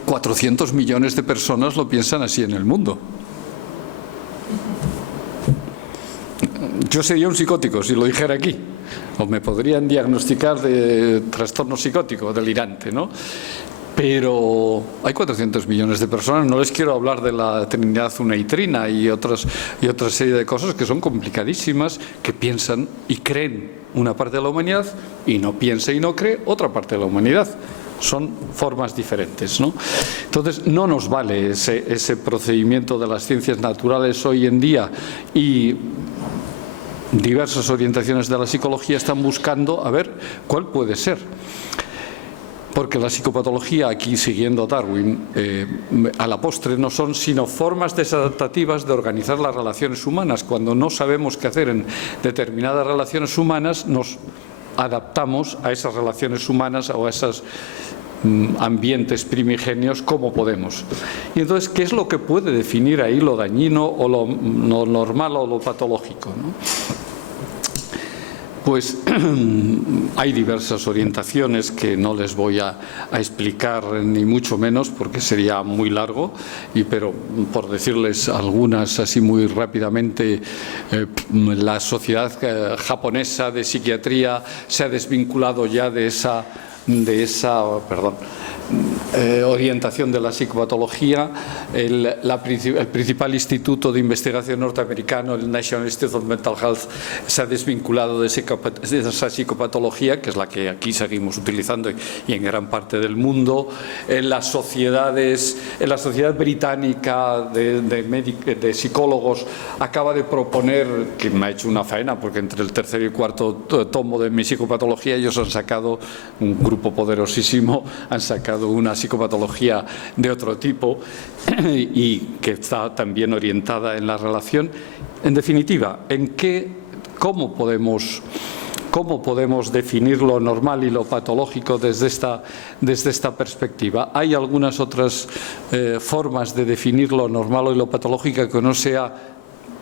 400 millones de personas lo piensan así en el mundo. Yo sería un psicótico si lo dijera aquí, o me podrían diagnosticar de trastorno psicótico delirante, ¿no? Pero hay 400 millones de personas. No les quiero hablar de la trinidad uneitrina y otra serie de cosas que son complicadísimas, que piensan y creen una parte de la humanidad y no piensa y no cree otra parte de la humanidad. Son formas diferentes, ¿no? Entonces, no nos vale ese procedimiento de las ciencias naturales hoy en día, y diversas orientaciones de la psicología están buscando a ver cuál puede ser. porque la psicopatología, aquí siguiendo Darwin, a la postre no son sino formas desadaptativas de organizar las relaciones humanas. Cuando no sabemos qué hacer en determinadas relaciones humanas, nos adaptamos a esas relaciones humanas o a esos ambientes primigenios como podemos. Y entonces, ¿qué es lo que puede definir ahí lo dañino o lo normal o lo patológico, ¿no? Pues hay diversas orientaciones que no les voy a explicar ni mucho menos porque sería muy largo, pero por decirles algunas así muy rápidamente, la sociedad japonesa de psiquiatría se ha desvinculado ya de esa orientación de la psicopatología. El principal instituto de investigación norteamericano, el National Institute of Mental Health, se ha desvinculado de esa psicopatología, que es la que aquí seguimos utilizando y en gran parte del mundo. En la sociedad británica de psicólogos acaba de proponer, que me ha hecho una faena, porque entre el tercer y el cuarto tomo de mi psicopatología ellos han sacado, un grupo poderosísimo, han sacado una psicopatología de otro tipo y que está también orientada en la relación. En definitiva, ¿cómo podemos definir lo normal y lo patológico desde esta perspectiva? Hay algunas otras formas de definir lo normal y lo patológico que no sea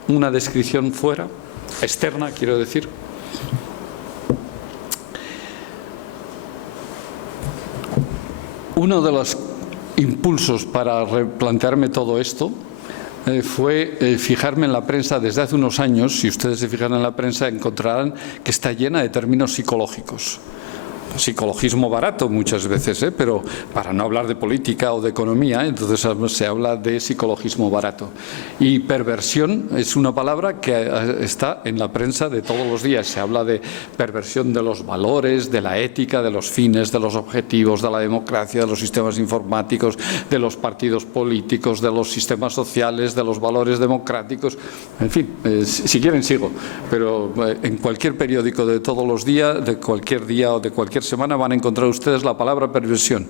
una descripción fuera, externa, quiero decir. Uno de los impulsos para replantearme todo esto fue fijarme en la prensa desde hace unos años. Si ustedes se fijan en la prensa, encontrarán que está llena de términos psicológicos. Psicologismo barato muchas veces, pero para no hablar de política o de economía, entonces se habla de psicologismo barato. Y perversión es una palabra que está en la prensa de todos los días. Se habla de perversión de los valores, de la ética, de los fines, de los objetivos, de la democracia, de los sistemas informáticos, de los partidos políticos, de los sistemas sociales, de los valores democráticos. En fin, si quieren sigo, pero en cualquier periódico de todos los días, de cualquier día o de cualquier semana van a encontrar ustedes la palabra perversión.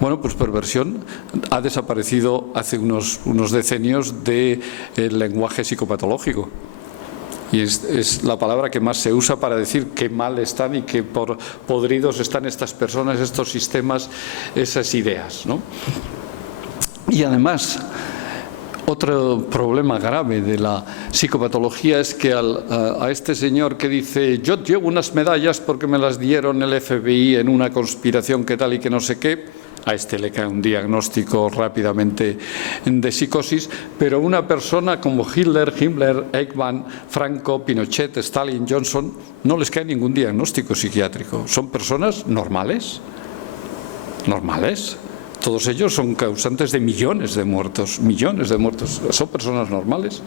Bueno, pues perversión ha desaparecido hace unos decenios del lenguaje psicopatológico. Y es la palabra que más se usa para decir qué mal están y qué podridos están estas personas, estos sistemas, esas ideas, ¿no? Y además, otro problema grave de la psicopatología es que a este señor que dice yo llevo unas medallas porque me las dieron el FBI en una conspiración que tal y que no sé qué, a este le cae un diagnóstico rápidamente de psicosis, pero una persona como Hitler, Eichmann, Franco, Pinochet, Stalin, Johnson, no les cae ningún diagnóstico psiquiátrico. Son personas normales. Todos ellos son causantes de millones de muertos, son personas normales.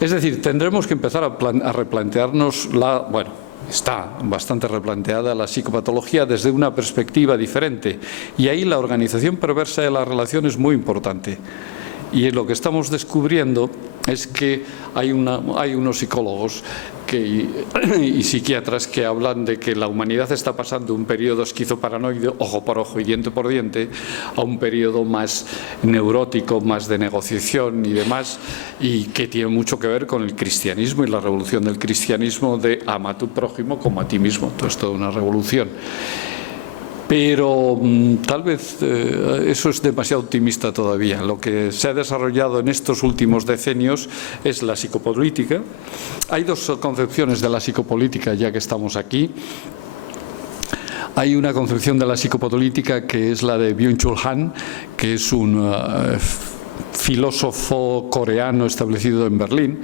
Es decir, tendremos que empezar a replantearnos está bastante replanteada la psicopatología desde una perspectiva diferente, y ahí la organización perversa de la relación es muy importante. Y lo que estamos descubriendo es que hay unos psicólogos y psiquiatras que hablan de que la humanidad está pasando de un periodo esquizoparanoide, ojo por ojo y diente por diente, a un periodo más neurótico, más de negociación y demás, y que tiene mucho que ver con el cristianismo y la revolución del cristianismo de ama a tu prójimo como a ti mismo. Todo es toda una revolución. Pero tal vez eso es demasiado optimista todavía. Lo que se ha desarrollado en estos últimos decenios es la psicopolítica. Hay dos concepciones de la psicopolítica, ya que estamos aquí. Hay una concepción de la psicopolítica que es la de Byung-Chul Han, que es un filósofo coreano establecido en Berlín,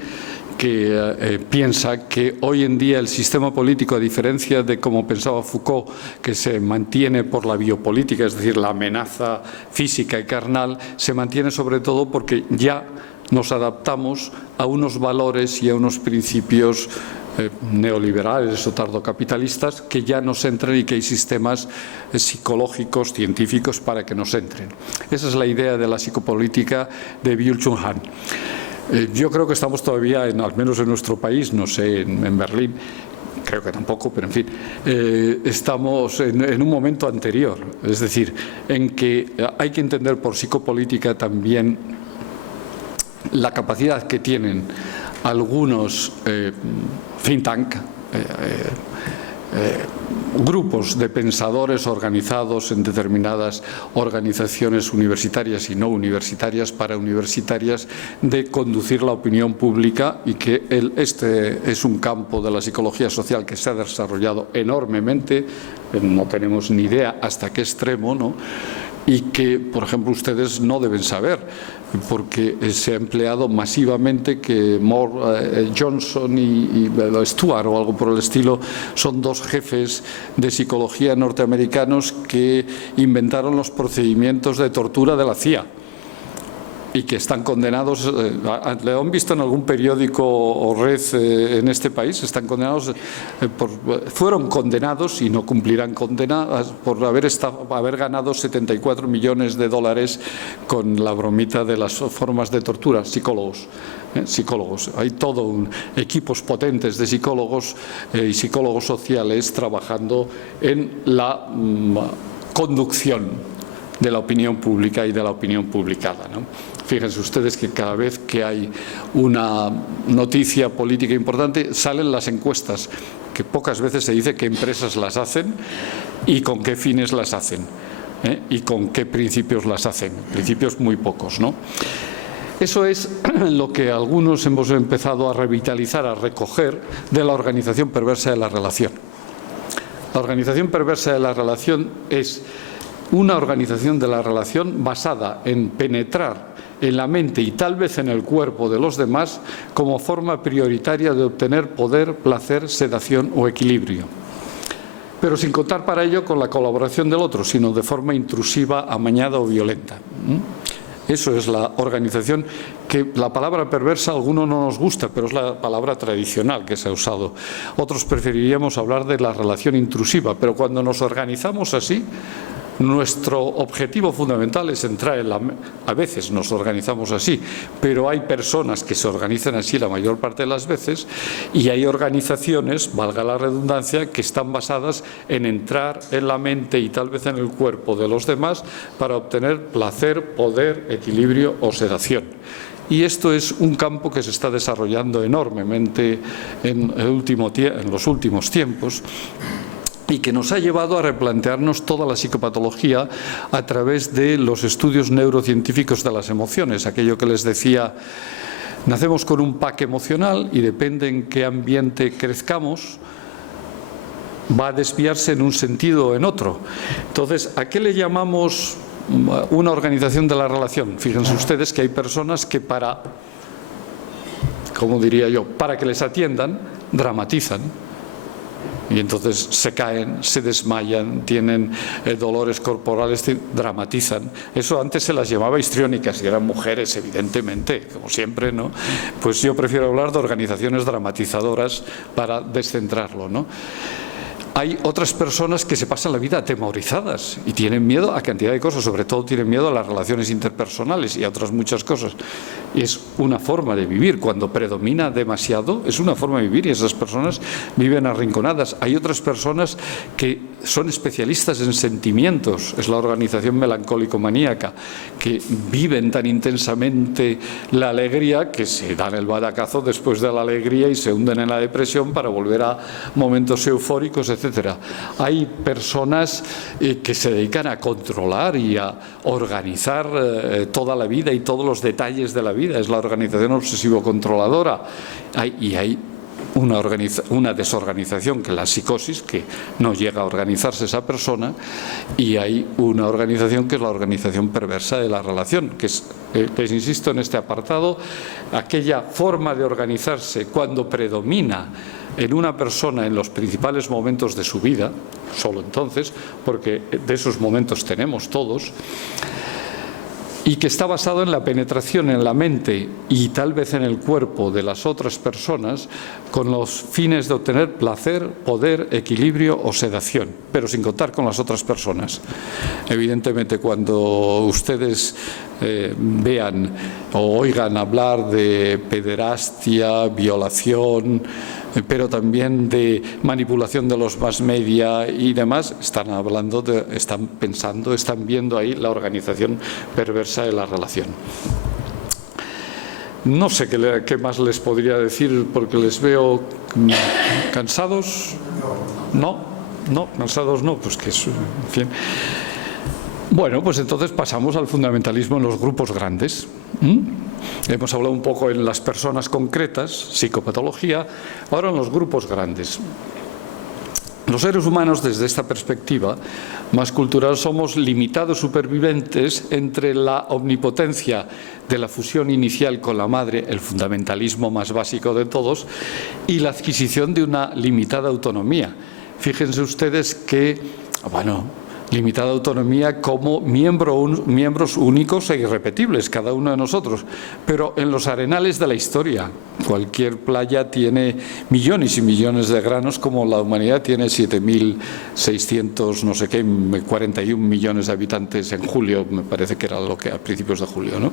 que piensa que hoy en día el sistema político, a diferencia de como pensaba Foucault, que se mantiene por la biopolítica, es decir, la amenaza física y carnal, se mantiene sobre todo porque ya nos adaptamos a unos valores y a unos principios neoliberales o tardocapitalistas que ya nos entren y que hay sistemas psicológicos, científicos para que nos entren. Esa es la idea de la psicopolítica de Byung-Chul Han. Yo creo que estamos todavía, al menos en nuestro país, no sé, en Berlín, creo que tampoco, pero en fin, estamos en un momento anterior, es decir, en que hay que entender por psicopolítica también la capacidad que tienen algunos think tank, grupos de pensadores organizados en determinadas organizaciones universitarias y no universitarias, parauniversitarias, de conducir la opinión pública, y que este es un campo de la psicología social que se ha desarrollado enormemente, no tenemos ni idea hasta qué extremo, ¿no? Y que, por ejemplo, ustedes no deben saber, porque se ha empleado masivamente, que Johnson y Stuart o algo por el estilo son dos jefes de psicología norteamericanos que inventaron los procedimientos de tortura de la CIA y que están condenados. ¿Le han visto en algún periódico o red en este país? Están condenados, fueron condenados y no cumplirán condena por haber ganado 74 millones de dólares con la bromita de las formas de tortura. Psicólogos. Psicólogos. Hay equipos potentes de psicólogos y psicólogos sociales trabajando en la conducción de la opinión pública y de la opinión publicada, ¿no? Fíjense ustedes que cada vez que hay una noticia política importante salen las encuestas, que pocas veces se dice qué empresas las hacen y con qué fines las hacen, y con qué principios las hacen. Principios muy pocos, ¿no? Eso es lo que algunos hemos empezado a revitalizar, a recoger de la organización perversa de la relación. La organización perversa de la relación es una organización de la relación basada en penetrar en la mente y tal vez en el cuerpo de los demás como forma prioritaria de obtener poder, placer, sedación o equilibrio. Pero sin contar para ello con la colaboración del otro, sino de forma intrusiva, amañada o violenta. Eso es la organización, que la palabra perversa a algunos no nos gusta, pero es la palabra tradicional que se ha usado. Otros preferiríamos hablar de la relación intrusiva, pero cuando nos organizamos así, nuestro objetivo fundamental es entrar en a veces nos organizamos así, pero hay personas que se organizan así la mayor parte de las veces, y hay organizaciones, valga la redundancia, que están basadas en entrar en la mente y tal vez en el cuerpo de los demás para obtener placer, poder, equilibrio o sedación. Y esto es un campo que se está desarrollando enormemente en los últimos tiempos, y que nos ha llevado a replantearnos toda la psicopatología a través de los estudios neurocientíficos de las emociones. Aquello que les decía, nacemos con un pack emocional y depende en qué ambiente crezcamos, va a desviarse en un sentido o en otro. Entonces, ¿a qué le llamamos una organización de la relación? Fíjense ustedes que hay personas que para que les atiendan, dramatizan. Y entonces se caen, se desmayan, tienen dolores corporales, dramatizan. Eso antes se las llamaba histriónicas y eran mujeres, evidentemente, como siempre, ¿no? Pues yo prefiero hablar de organizaciones dramatizadoras para descentrarlo, ¿no? Hay otras personas que se pasan la vida atemorizadas y tienen miedo a cantidad de cosas, sobre todo tienen miedo a las relaciones interpersonales y a otras muchas cosas. Y es una forma de vivir, cuando predomina demasiado, es una forma de vivir y esas personas viven arrinconadas. Hay otras personas que son especialistas en sentimientos, es la organización melancólico-maníaca, que viven tan intensamente la alegría que se dan el batacazo después de la alegría y se hunden en la depresión para volver a momentos eufóricos, etcétera. Hay personas que se dedican a controlar y a organizar toda la vida y todos los detalles de la vida. Es la organización obsesivo-controladora. Hay una desorganización, que es la psicosis, que no llega a organizarse esa persona, y hay una organización que es la organización perversa de la relación, que es insisto en este apartado, aquella forma de organizarse cuando predomina en una persona en los principales momentos de su vida, solo entonces, porque de esos momentos tenemos todos, y que está basado en la penetración en la mente y tal vez en el cuerpo de las otras personas con los fines de obtener placer, poder, equilibrio o sedación, pero sin contar con las otras personas. Evidentemente, cuando ustedes vean o oigan hablar de pederastia, violación, pero también de manipulación de los mass media y demás, están pensando, están viendo ahí la organización perversa de la relación. No sé qué más les podría decir, porque les veo cansados. No, cansados no, pues que es, en fin. Bueno, pues entonces pasamos al fundamentalismo en los grupos grandes. Hemos hablado un poco en las personas concretas, psicopatología, ahora en los grupos grandes. Los seres humanos, desde esta perspectiva más cultural, somos limitados supervivientes entre la omnipotencia de la fusión inicial con la madre, el fundamentalismo más básico de todos, y la adquisición de una limitada autonomía. Fíjense ustedes que, limitada autonomía como miembros únicos e irrepetibles, cada uno de nosotros, pero en los arenales de la historia. Cualquier playa tiene millones y millones de granos, como la humanidad tiene 7.600, no sé qué, 41 millones de habitantes en julio, me parece que era lo que a principios de julio, ¿no?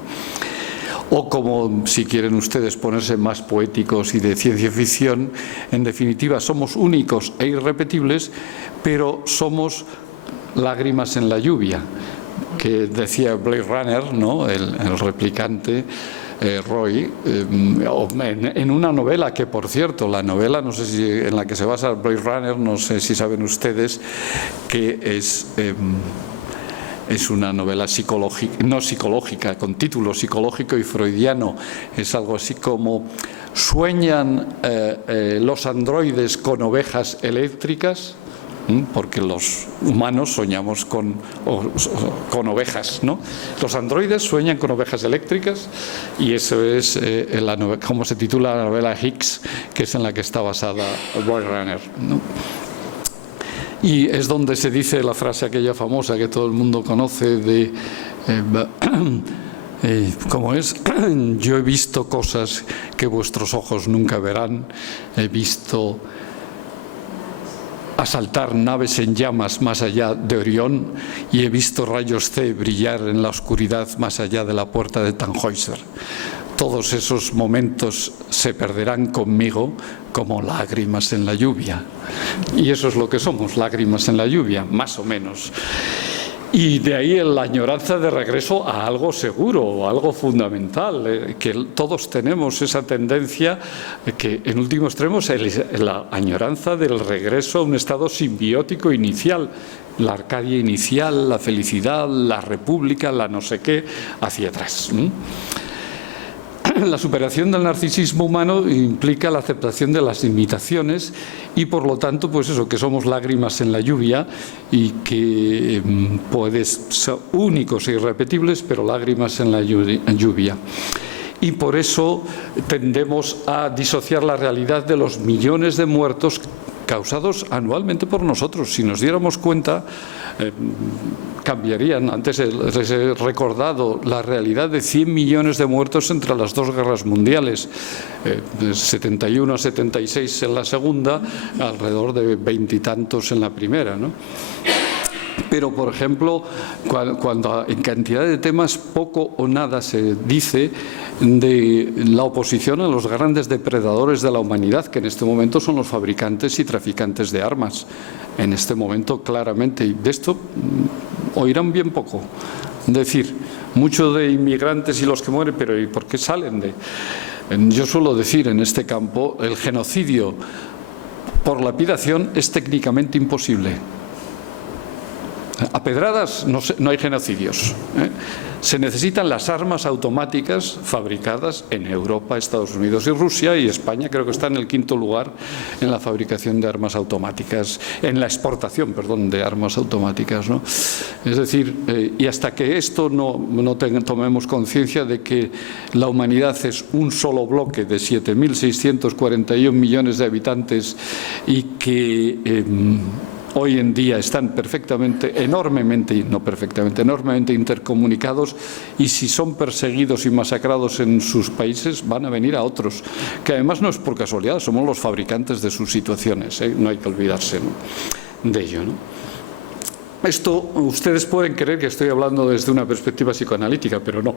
O como, si quieren ustedes ponerse más poéticos y de ciencia ficción, en definitiva somos únicos e irrepetibles, pero somos lágrimas en la lluvia, que decía Blade Runner, ¿no? el replicante Roy, en una novela que, por cierto, la novela, no sé si en la que se basa Blade Runner, no sé si saben ustedes que es una novela psicológica, no psicológica, con título psicológico y freudiano. Es algo así como: ¿sueñan los androides con ovejas eléctricas? Porque los humanos soñamos con ovejas, ¿no? Los androides sueñan con ovejas eléctricas, y eso es como se titula la novela Higgs, que es en la que está basada Blade Runner, ¿no? Y es donde se dice la frase aquella famosa que todo el mundo conoce de ¿cómo es? Yo he visto cosas que vuestros ojos nunca verán, he visto asaltar naves en llamas más allá de Orión, y he visto rayos C brillar en la oscuridad más allá de la puerta de Tannhäuser. Todos esos momentos se perderán conmigo como lágrimas en la lluvia. Y eso es lo que somos, lágrimas en la lluvia, más o menos. Y de ahí la añoranza de regreso a algo seguro, a algo fundamental, que todos tenemos esa tendencia, que en último extremo es la añoranza del regreso a un estado simbiótico inicial, la Arcadia inicial, la felicidad, la república, la no sé qué, hacia atrás. La superación del narcisismo humano implica la aceptación de las limitaciones y, por lo tanto, pues eso, que somos lágrimas en la lluvia y que ser únicos e irrepetibles, pero lágrimas en la lluvia. Y por eso tendemos a disociar la realidad de los millones de muertos causados anualmente por nosotros. Si nos diéramos cuenta, cambiarían. Antes les he recordado la realidad de 100 millones de muertos entre las dos guerras mundiales, de 71 a 76 en la segunda, alrededor de 20 y tantos en la primera, ¿no? Pero, por ejemplo, cuando en cantidad de temas poco o nada se dice de la oposición a los grandes depredadores de la humanidad, que en este momento son los fabricantes y traficantes de armas. En este momento, claramente, y de esto oirán bien poco. Es decir, mucho de inmigrantes y los que mueren, pero ¿y por qué salen de...? Yo suelo decir en este campo, el genocidio por lapidación es técnicamente imposible. A pedradas no hay genocidios, ¿eh? Se necesitan las armas automáticas fabricadas en Europa, Estados Unidos y Rusia, y España creo que está en el 5º lugar en la fabricación de armas automáticas, en la exportación, perdón, de armas automáticas, ¿no? Es decir, y hasta que esto no tomemos conciencia de que la humanidad es un solo bloque de 7.641 millones de habitantes y que hoy en día están enormemente intercomunicados, y si son perseguidos y masacrados en sus países, van a venir a otros, que además no es por casualidad, somos los fabricantes de sus situaciones, ¿eh? No hay que olvidarse, ¿no?, de ello, ¿no? Esto ustedes pueden creer que estoy hablando desde una perspectiva psicoanalítica, pero no.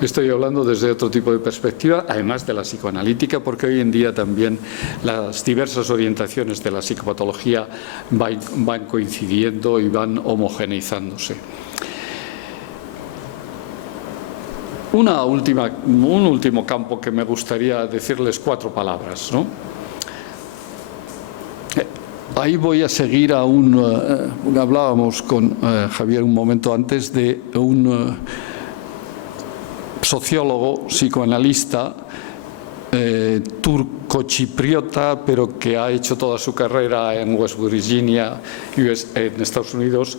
Estoy hablando desde otro tipo de perspectiva, además de la psicoanalítica, porque hoy en día también las diversas orientaciones de la psicopatología van coincidiendo y van homogeneizándose. Un último campo que me gustaría decirles 4 palabras, ¿no? Ahí voy a seguir a hablábamos con Javier un momento antes de un sociólogo, psicoanalista, turco-chipriota, pero que ha hecho toda su carrera en West Virginia, en Estados Unidos,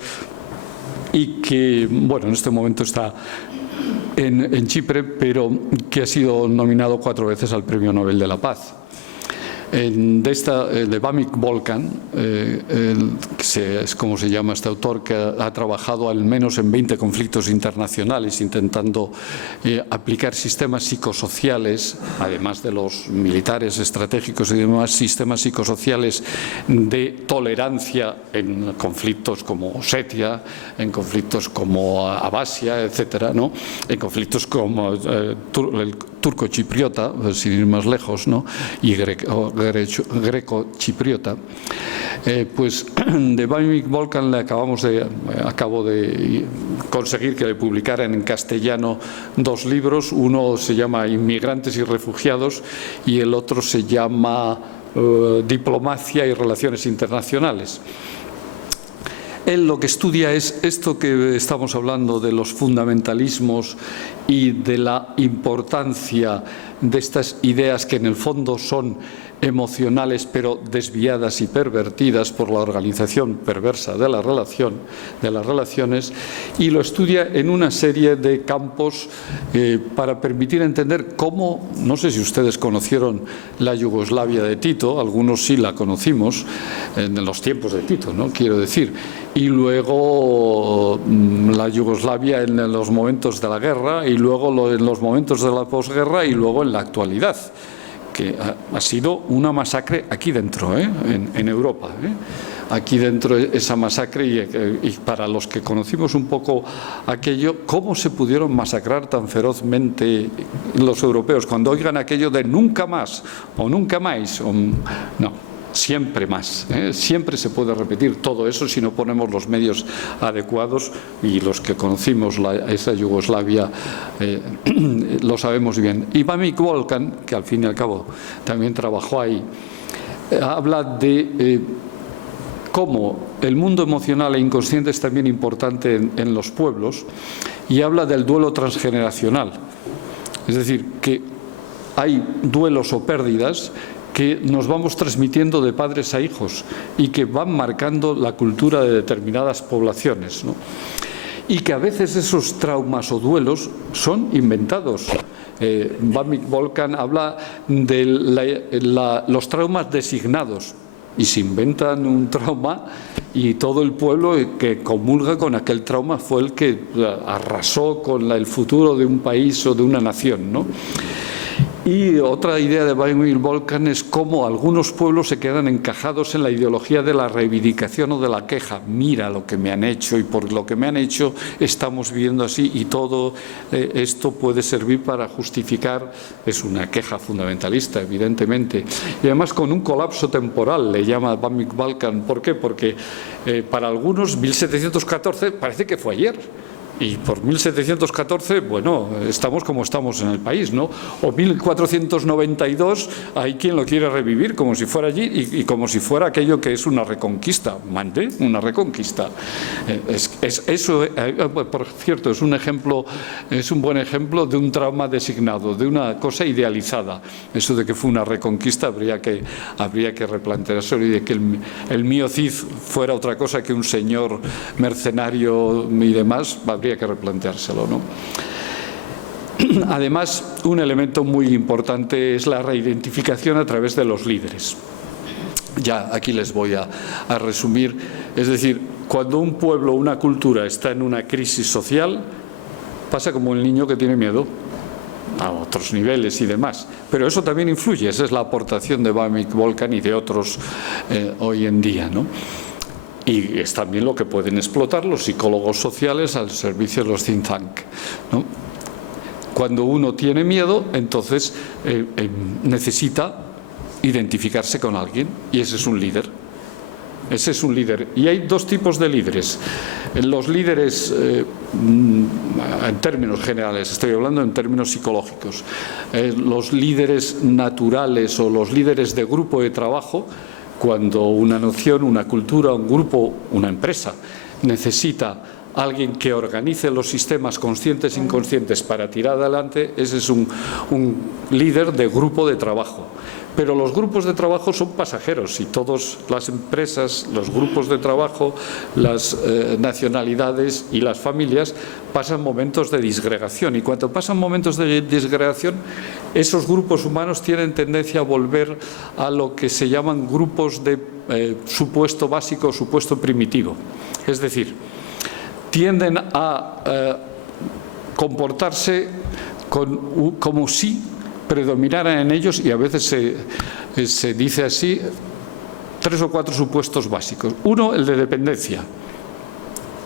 y que, bueno, en este momento está en Chipre, pero que ha sido nominado 4 veces al Premio Nobel de la Paz. De Bamik Volkan, es como se llama este autor, que ha trabajado al menos en 20 conflictos internacionales intentando aplicar sistemas psicosociales, además de los militares estratégicos y demás, sistemas psicosociales de tolerancia en conflictos como Osetia, en conflictos como Abasia, etcétera, ¿no? En conflictos como el turco-chipriota, sin ir más lejos, ¿no? Y greco-chipriota. Pues de Bamik Volkan acabo de conseguir que le publicaran en castellano 2 libros. Uno se llama Inmigrantes y Refugiados y el otro se llama Diplomacia y Relaciones Internacionales. Él lo que estudia es esto que estamos hablando de los fundamentalismos y de la importancia de estas ideas que en el fondo son emocionales pero desviadas y pervertidas por la organización perversa de las relaciones, y lo estudia en una serie de campos para permitir entender cómo, no sé si ustedes conocieron la Yugoslavia de Tito, algunos sí la conocimos en los tiempos de Tito, ¿no? Quiero decir, y luego la Yugoslavia en los momentos de la guerra, y luego en los momentos de la posguerra, y luego en la actualidad, que ha sido una masacre aquí dentro, en Europa. Aquí dentro esa masacre, y para los que conocimos un poco aquello, ¿cómo se pudieron masacrar tan ferozmente los europeos? Cuando oigan aquello de nunca más o nunca más, no. Siempre más, siempre se puede repetir todo eso si no ponemos los medios adecuados, y los que conocimos esa Yugoslavia lo sabemos bien. Y Bamik Volkan, que al fin y al cabo también trabajó ahí, habla de cómo el mundo emocional e inconsciente es también importante en los pueblos, y habla del duelo transgeneracional. Es decir, que hay duelos o pérdidas que nos vamos transmitiendo de padres a hijos y que van marcando la cultura de determinadas poblaciones, ¿no? Y que a veces esos traumas o duelos son inventados. Bamik Volkan habla de los traumas designados, y se inventan un trauma y todo el pueblo que comulga con aquel trauma fue el que arrasó con el futuro de un país o de una nación, ¿no? Y otra idea de Bamik Volkan es cómo algunos pueblos se quedan encajados en la ideología de la reivindicación o de la queja. Mira lo que me han hecho, y por lo que me han hecho estamos viviendo así, y todo esto puede servir para justificar, es una queja fundamentalista, evidentemente. Y además con un colapso temporal, le llama Bamik Volkan. ¿Por qué? Porque para algunos 1714 parece que fue ayer. Y por 1714, bueno, estamos como estamos en el país, ¿no? O 1492, hay quien lo quiere revivir como si fuera allí y como si fuera aquello que es una reconquista. ¿Mande? Una reconquista. Eso, por cierto, es un buen ejemplo de un trauma designado, de una cosa idealizada. Eso de que fue una reconquista habría que replantearse, y de que el mío Cid fuera otra cosa que un señor mercenario y demás, habría que replanteárselo, ¿no? Además, un elemento muy importante es la reidentificación a través de los líderes. Ya aquí les voy a resumir. Es decir, cuando un pueblo o una cultura está en una crisis social, pasa como el niño que tiene miedo, a otros niveles y demás. Pero eso también influye. Esa es la aportación de Bamik Volkan y de otros hoy en día, ¿no? Y es también lo que pueden explotar los psicólogos sociales al servicio de los think tank, ¿no? Cuando uno tiene miedo, entonces necesita identificarse con alguien, y ese es un líder. Ese es un líder. Y hay dos tipos de líderes. Los líderes, en términos generales, estoy hablando en términos psicológicos, los líderes naturales o los líderes de grupo de trabajo, cuando una noción, una cultura, un grupo, una empresa necesita alguien que organice los sistemas conscientes e inconscientes para tirar adelante, ese es un líder de grupo de trabajo. Pero los grupos de trabajo son pasajeros y todas las empresas, los grupos de trabajo, las nacionalidades y las familias pasan momentos de disgregación. Y cuando pasan momentos de disgregación, esos grupos humanos tienen tendencia a volver a lo que se llaman grupos de supuesto básico o supuesto primitivo. Es decir, tienden a comportarse como si predominaran en ellos, y a veces se dice así, 3 o 4 supuestos básicos. Uno, el de dependencia.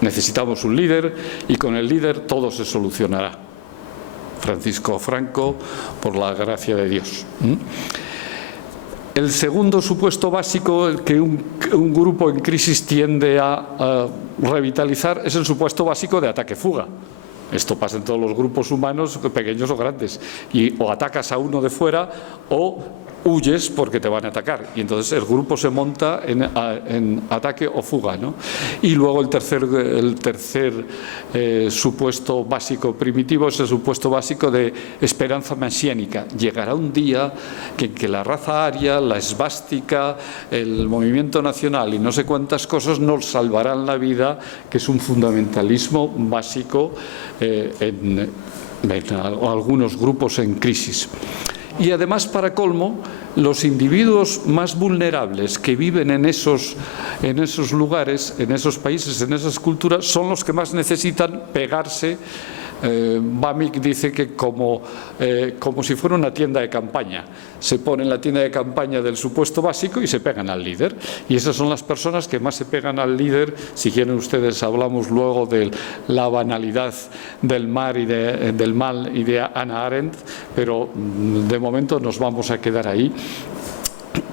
Necesitamos un líder y con el líder todo se solucionará. Francisco Franco, por la gracia de Dios. El segundo supuesto básico, el que un grupo en crisis tiende a revitalizar, es el supuesto básico de ataque-fuga. Esto pasa en todos los grupos humanos, pequeños o grandes. O atacas a uno de fuera o huyes porque te van a atacar. Y entonces el grupo se monta en ataque o fuga, ¿no? Y luego el tercer supuesto básico primitivo es el supuesto básico de esperanza mesiánica. Llegará un día que la raza aria, la esvástica, el movimiento nacional y no sé cuántas cosas nos salvarán la vida, que es un fundamentalismo básico en algunos grupos en crisis. Y además, para colmo, los individuos más vulnerables que viven en esos lugares, en esos países, en esas culturas, son los que más necesitan pegarse. Bamick dice que como si fuera una tienda de campaña. Se pone en la tienda de campaña del supuesto básico y se pegan al líder. Y esas son las personas que más se pegan al líder. Si quieren ustedes, hablamos luego de la banalidad del mal y de Hannah Arendt, pero de momento nos vamos a quedar ahí,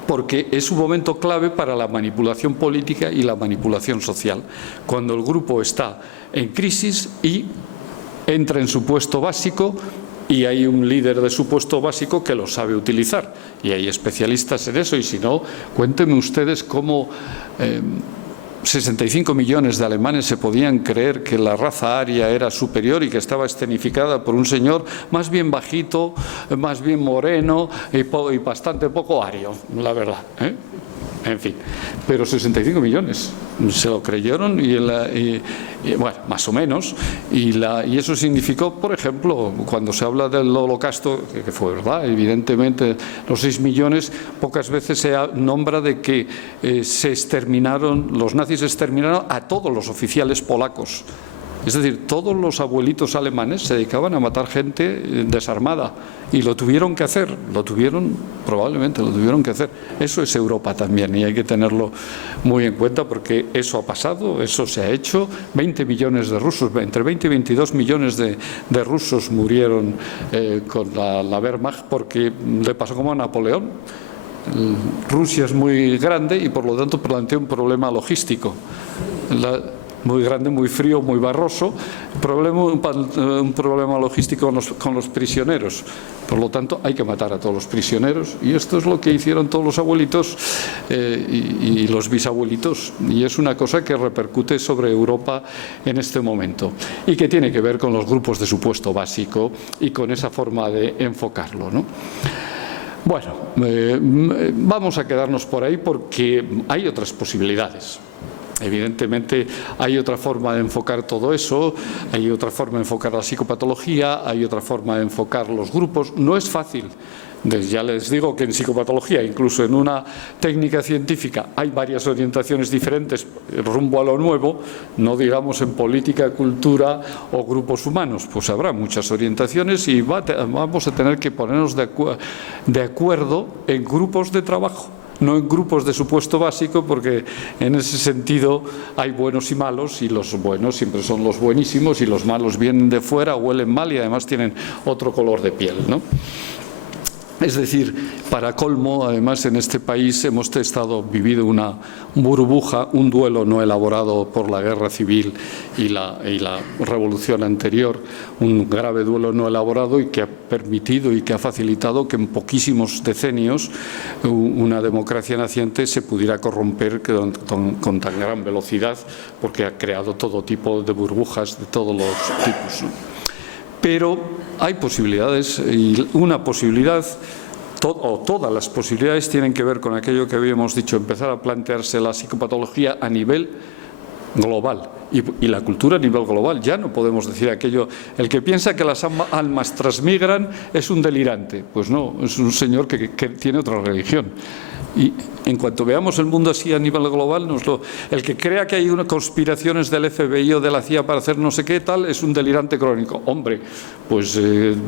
porque es un momento clave para la manipulación política y la manipulación social, cuando el grupo está en crisis y entra en su puesto básico y hay un líder de su puesto básico que lo sabe utilizar. Y hay especialistas en eso, y si no, cuéntenme ustedes cómo 65 millones de alemanes se podían creer que la raza aria era superior y que estaba escenificada por un señor más bien bajito, más bien moreno y bastante poco ario, la verdad, ¿eh? En fin, pero 65 millones se lo creyeron y bueno, más o menos, y eso significó, por ejemplo, cuando se habla del holocausto, que fue verdad, evidentemente los 6 millones, pocas veces se nombra de que los nazis exterminaron a todos los oficiales polacos. Es decir, todos los abuelitos alemanes se dedicaban a matar gente desarmada y lo tuvieron que hacer, probablemente lo tuvieron que hacer. Eso es Europa también y hay que tenerlo muy en cuenta porque eso ha pasado, eso se ha hecho. 20 millones de rusos, entre 20 y 22 millones de rusos murieron con la Wehrmacht porque le pasó como a Napoleón. Rusia es muy grande y por lo tanto plantea un problema logístico. Muy grande, muy frío, muy barroso, un problema logístico con los prisioneros. Por lo tanto, hay que matar a todos los prisioneros y esto es lo que hicieron todos los abuelitos y los bisabuelitos. Y es una cosa que repercute sobre Europa en este momento y que tiene que ver con los grupos de supuesto básico y con esa forma de enfocarlo, ¿no? Bueno, vamos a quedarnos por ahí porque hay otras posibilidades. Evidentemente hay otra forma de enfocar todo eso, hay otra forma de enfocar la psicopatología, hay otra forma de enfocar los grupos. No es fácil. Ya les digo que en psicopatología, incluso en una técnica científica, hay varias orientaciones diferentes rumbo a lo nuevo, no digamos en política, cultura o grupos humanos, pues habrá muchas orientaciones y vamos a tener que ponernos de acuerdo en grupos de trabajo. no en grupos de supuesto básico, porque en ese sentido hay buenos y malos, y los buenos siempre son los buenísimos y los malos vienen de fuera, huelen mal y además tienen otro color de piel, ¿no? Es decir, para colmo, además en este país hemos vivido una burbuja, un duelo no elaborado por la guerra civil y la revolución anterior, un grave duelo no elaborado y que ha permitido y que ha facilitado que en poquísimos decenios una democracia naciente se pudiera corromper con tan gran velocidad, porque ha creado todo tipo de burbujas de todos los tipos, ¿no? Pero hay posibilidades, y una posibilidad, o todas las posibilidades, tienen que ver con aquello que habíamos dicho, empezar a plantearse la psicopatología a nivel global y la cultura a nivel global. Ya no podemos decir aquello, el que piensa que las almas transmigran es un delirante. Pues no, es un señor que tiene otra religión. Y en cuanto veamos el mundo así a nivel global, el que crea que hay unas conspiraciones del FBI o de la CIA para hacer no sé qué tal, es un delirante crónico. Hombre, pues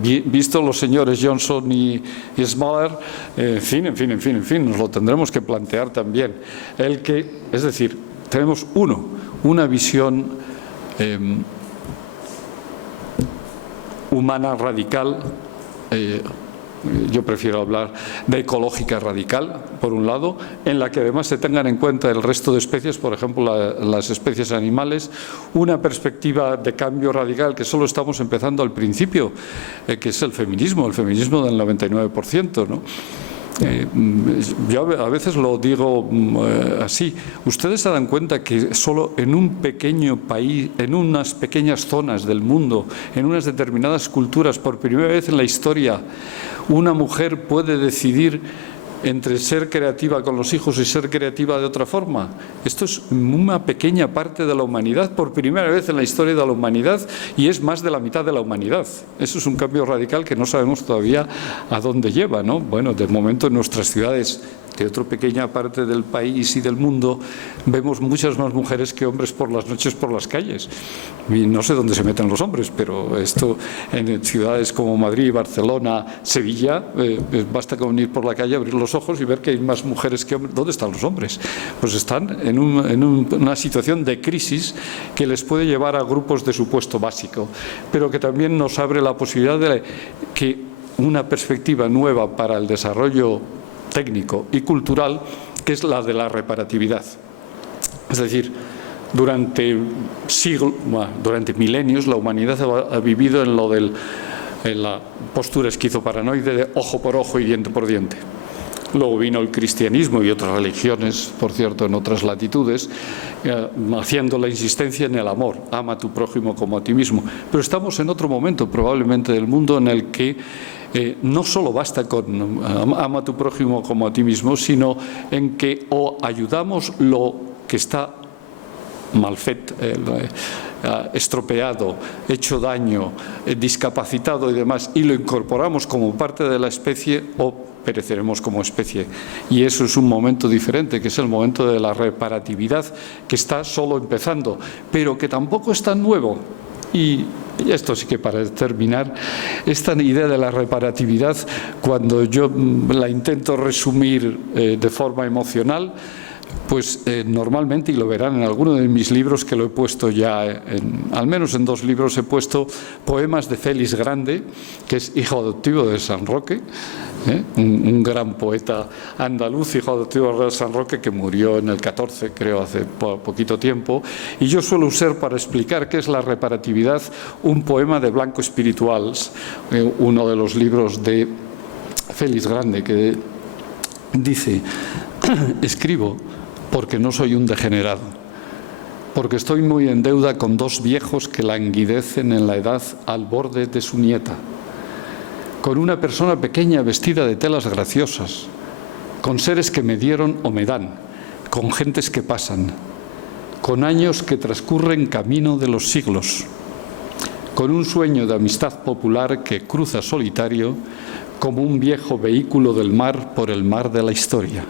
visto los señores Johnson y Smoller, en fin, nos lo tendremos que plantear también. Es decir, tenemos una visión humana radical, yo prefiero hablar de ecológica radical, por un lado, en la que además se tengan en cuenta el resto de especies, por ejemplo las especies animales, una perspectiva de cambio radical que solo estamos empezando al principio, que es el feminismo del 99%, ¿no? Yo a veces lo digo así. Ustedes se dan cuenta que solo en un pequeño país, en unas pequeñas zonas del mundo, en unas determinadas culturas, por primera vez en la historia, una mujer puede decidir entre ser creativa con los hijos y ser creativa de otra forma. Esto es una pequeña parte de la humanidad, por primera vez en la historia de la humanidad, y es más de la mitad de la humanidad. Eso es un cambio radical que no sabemos todavía a dónde lleva, ¿no? Bueno, de momento en nuestras ciudades de otra pequeña parte del país y del mundo vemos muchas más mujeres que hombres por las noches por las calles. Y no sé dónde se meten los hombres, pero esto en ciudades como Madrid, Barcelona, Sevilla, basta con ir por la calle, abrir los ojos y ver que hay más mujeres que hombres. ¿Dónde están los hombres? Pues están en una situación de crisis que les puede llevar a grupos de supuesto básico, pero que también nos abre la posibilidad de que una perspectiva nueva para el desarrollo técnico y cultural, que es la de la reparatividad. Es decir, durante milenios la humanidad ha vivido en la postura esquizoparanoide de ojo por ojo y diente por diente. Luego vino el cristianismo y otras religiones, por cierto, en otras latitudes, haciendo la insistencia en el amor. Ama a tu prójimo como a ti mismo. Pero estamos en otro momento, probablemente, del mundo en el que no solo basta con ama a tu prójimo como a ti mismo, sino en que o ayudamos lo que está mal estropeado, hecho daño, discapacitado y demás, y lo incorporamos como parte de la especie, o pereceremos como especie. Y eso es un momento diferente, que es el momento de la reparatividad, que está solo empezando, pero que tampoco es tan nuevo. Y esto sí que, para terminar, esta idea de la reparatividad, cuando yo la intento resumir de forma emocional, pues normalmente, y lo verán en alguno de mis libros que lo he puesto ya, al menos en 2 libros he puesto poemas de Félix Grande, que es hijo adoptivo de San Roque, un gran poeta andaluz, hijo adoptivo de San Roque, que murió en el 14, creo, hace poquito tiempo. Y yo suelo usar, para explicar qué es la reparatividad, un poema de Blanco Espirituals, uno de los libros de Félix Grande, que dice: escribo porque no soy un degenerado, porque estoy muy en deuda con 2 viejos que languidecen en la edad al borde de su nieta, con una persona pequeña vestida de telas graciosas, con seres que me dieron o me dan, con gentes que pasan, con años que transcurren camino de los siglos, con un sueño de amistad popular que cruza solitario como un viejo vehículo del mar por el mar de la historia.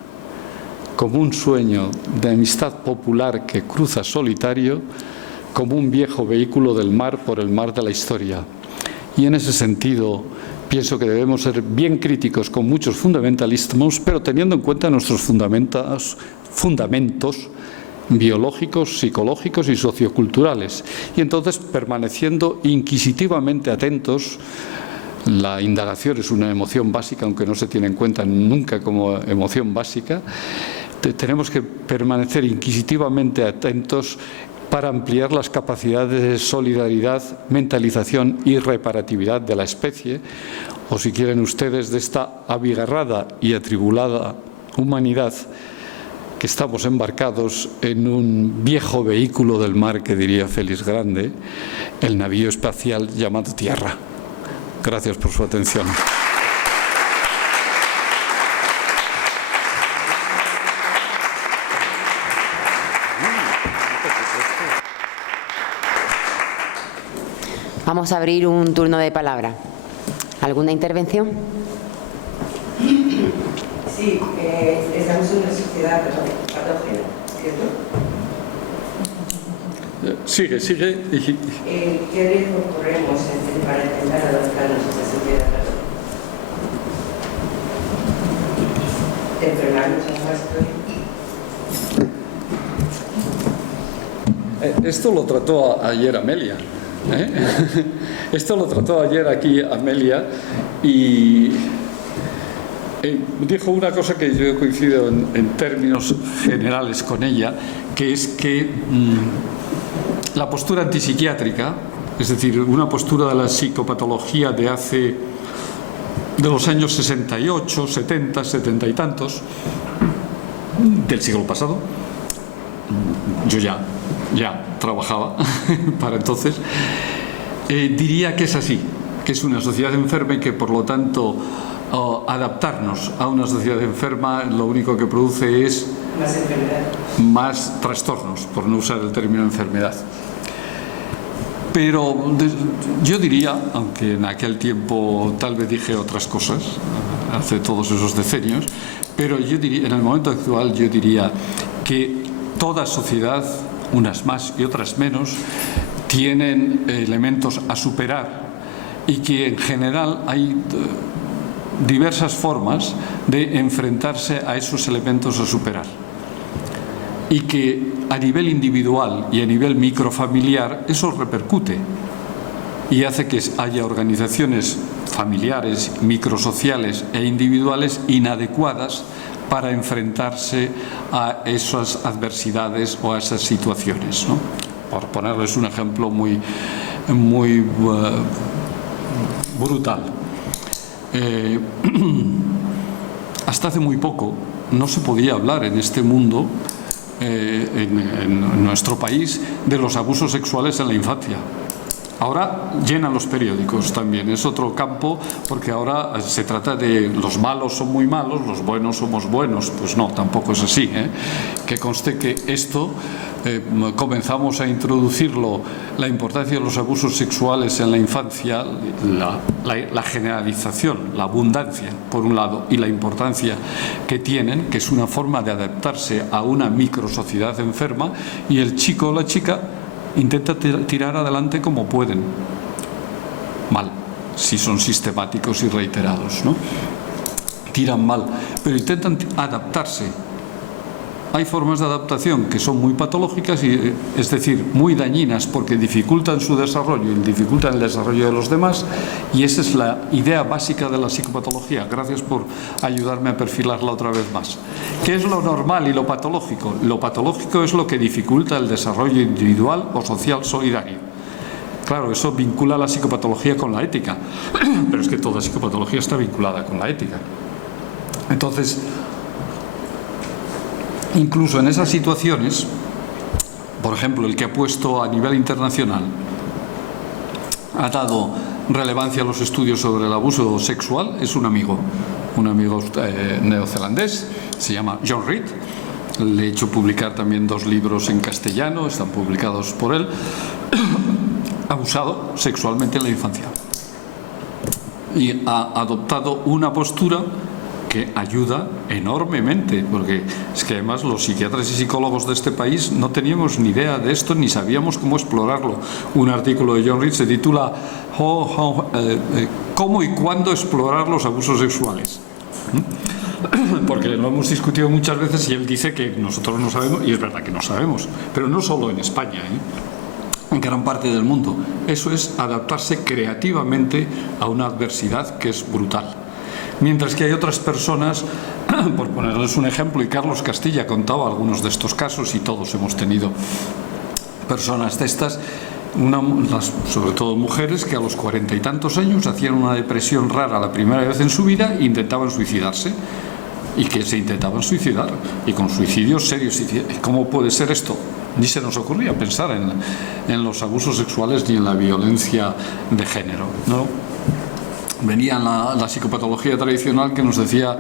Como un sueño de amistad popular que cruza solitario, como un viejo vehículo del mar por el mar de la historia. Y en ese sentido, pienso que debemos ser bien críticos con muchos fundamentalismos, pero teniendo en cuenta nuestros fundamentos biológicos, psicológicos y socioculturales. Y entonces, permaneciendo inquisitivamente atentos. La indagación es una emoción básica, aunque no se tiene en cuenta nunca como emoción básica. Tenemos que permanecer inquisitivamente atentos para ampliar las capacidades de solidaridad, mentalización y reparatividad de la especie, o si quieren ustedes, de esta abigarrada y atribulada humanidad que estamos embarcados en un viejo vehículo del mar, que diría Félix Grande, el navío espacial llamado Tierra. Gracias por su atención. Vamos a abrir un turno de palabra. ¿Alguna intervención? Sí, estamos en una sociedad patógena, ¿cierto? Sigue. ¿Qué riesgo corremos para intentar adaptarnos a esta sociedad patógena? ¿De enfermarnos a más? Esto lo trató ayer Amelia. Esto lo trató ayer aquí Amelia y dijo una cosa que yo coincido en términos generales con ella, que es que la postura antipsiquiátrica, es decir, una postura de la psicopatología de los años 68, 70, 70 y tantos, del siglo pasado, yo ya trabajaba para entonces, diría que es así, que es una sociedad enferma y que por lo tanto adaptarnos a una sociedad enferma lo único que produce es Más enfermedad. más trastornos, por no usar el término enfermedad. Pero yo diría, aunque en aquel tiempo tal vez dije otras cosas, hace todos esos decenios, pero yo diría, en el momento actual yo diría que toda sociedad, unas más y otras menos, tienen elementos a superar y que en general hay diversas formas de enfrentarse a esos elementos a superar. Y que a nivel individual y a nivel microfamiliar eso repercute y hace que haya organizaciones familiares, microsociales e individuales inadecuadas para enfrentarse a esas adversidades o a esas situaciones, ¿no? Por ponerles un ejemplo muy brutal. Hasta hace muy poco no se podía hablar en este mundo, en nuestro país, de los abusos sexuales en la infancia. Ahora llenan los periódicos también, es otro campo, porque ahora se trata de los malos son muy malos, los buenos somos buenos. Pues no, tampoco es así, ¿eh? Que conste que esto comenzamos a introducirlo, la importancia de los abusos sexuales en la infancia, la generalización, la abundancia, por un lado, y la importancia que tienen, que es una forma de adaptarse a una microsociedad enferma, y el chico o la chica intenta tirar adelante como pueden. Mal, si son sistemáticos y reiterados, ¿no? Tiran mal, pero intentan adaptarse. Hay formas de adaptación que son muy patológicas, es decir, muy dañinas, porque dificultan su desarrollo y dificultan el desarrollo de los demás, y esa es la idea básica de la psicopatología. Gracias por ayudarme a perfilarla otra vez más. ¿Qué es lo normal y lo patológico? Lo patológico es lo que dificulta el desarrollo individual o social solidario. Claro, eso vincula la psicopatología con la ética, pero es que toda psicopatología está vinculada con la ética. Entonces, incluso en esas situaciones, por ejemplo, el que ha puesto a nivel internacional, ha dado relevancia a los estudios sobre el abuso sexual, es un amigo neozelandés, se llama John Reed. Le he hecho publicar también 2 libros en castellano, están publicados por él. Abusado sexualmente en la infancia. Y ha adoptado una postura que ayuda enormemente, porque es que además los psiquiatras y psicólogos de este país no teníamos ni idea de esto ni sabíamos cómo explorarlo. Un artículo de John Reed se titula ¿Cómo y cuándo explorar los abusos sexuales? Porque lo hemos discutido muchas veces y él dice que nosotros no sabemos, y es verdad que no sabemos, pero no solo en España, en gran parte del mundo. Eso es adaptarse creativamente a una adversidad que es brutal. Mientras que hay otras personas, por ponerles un ejemplo, y Carlos Castilla contaba algunos de estos casos y todos hemos tenido personas de estas, sobre todo mujeres que a los 40 y tantos años hacían una depresión rara la primera vez en su vida e intentaban suicidarse. Y que se intentaban suicidar, y con suicidios serios. ¿Cómo puede ser esto? Ni se nos ocurría pensar en los abusos sexuales ni en la violencia de género, ¿no? Venía la psicopatología tradicional que nos decía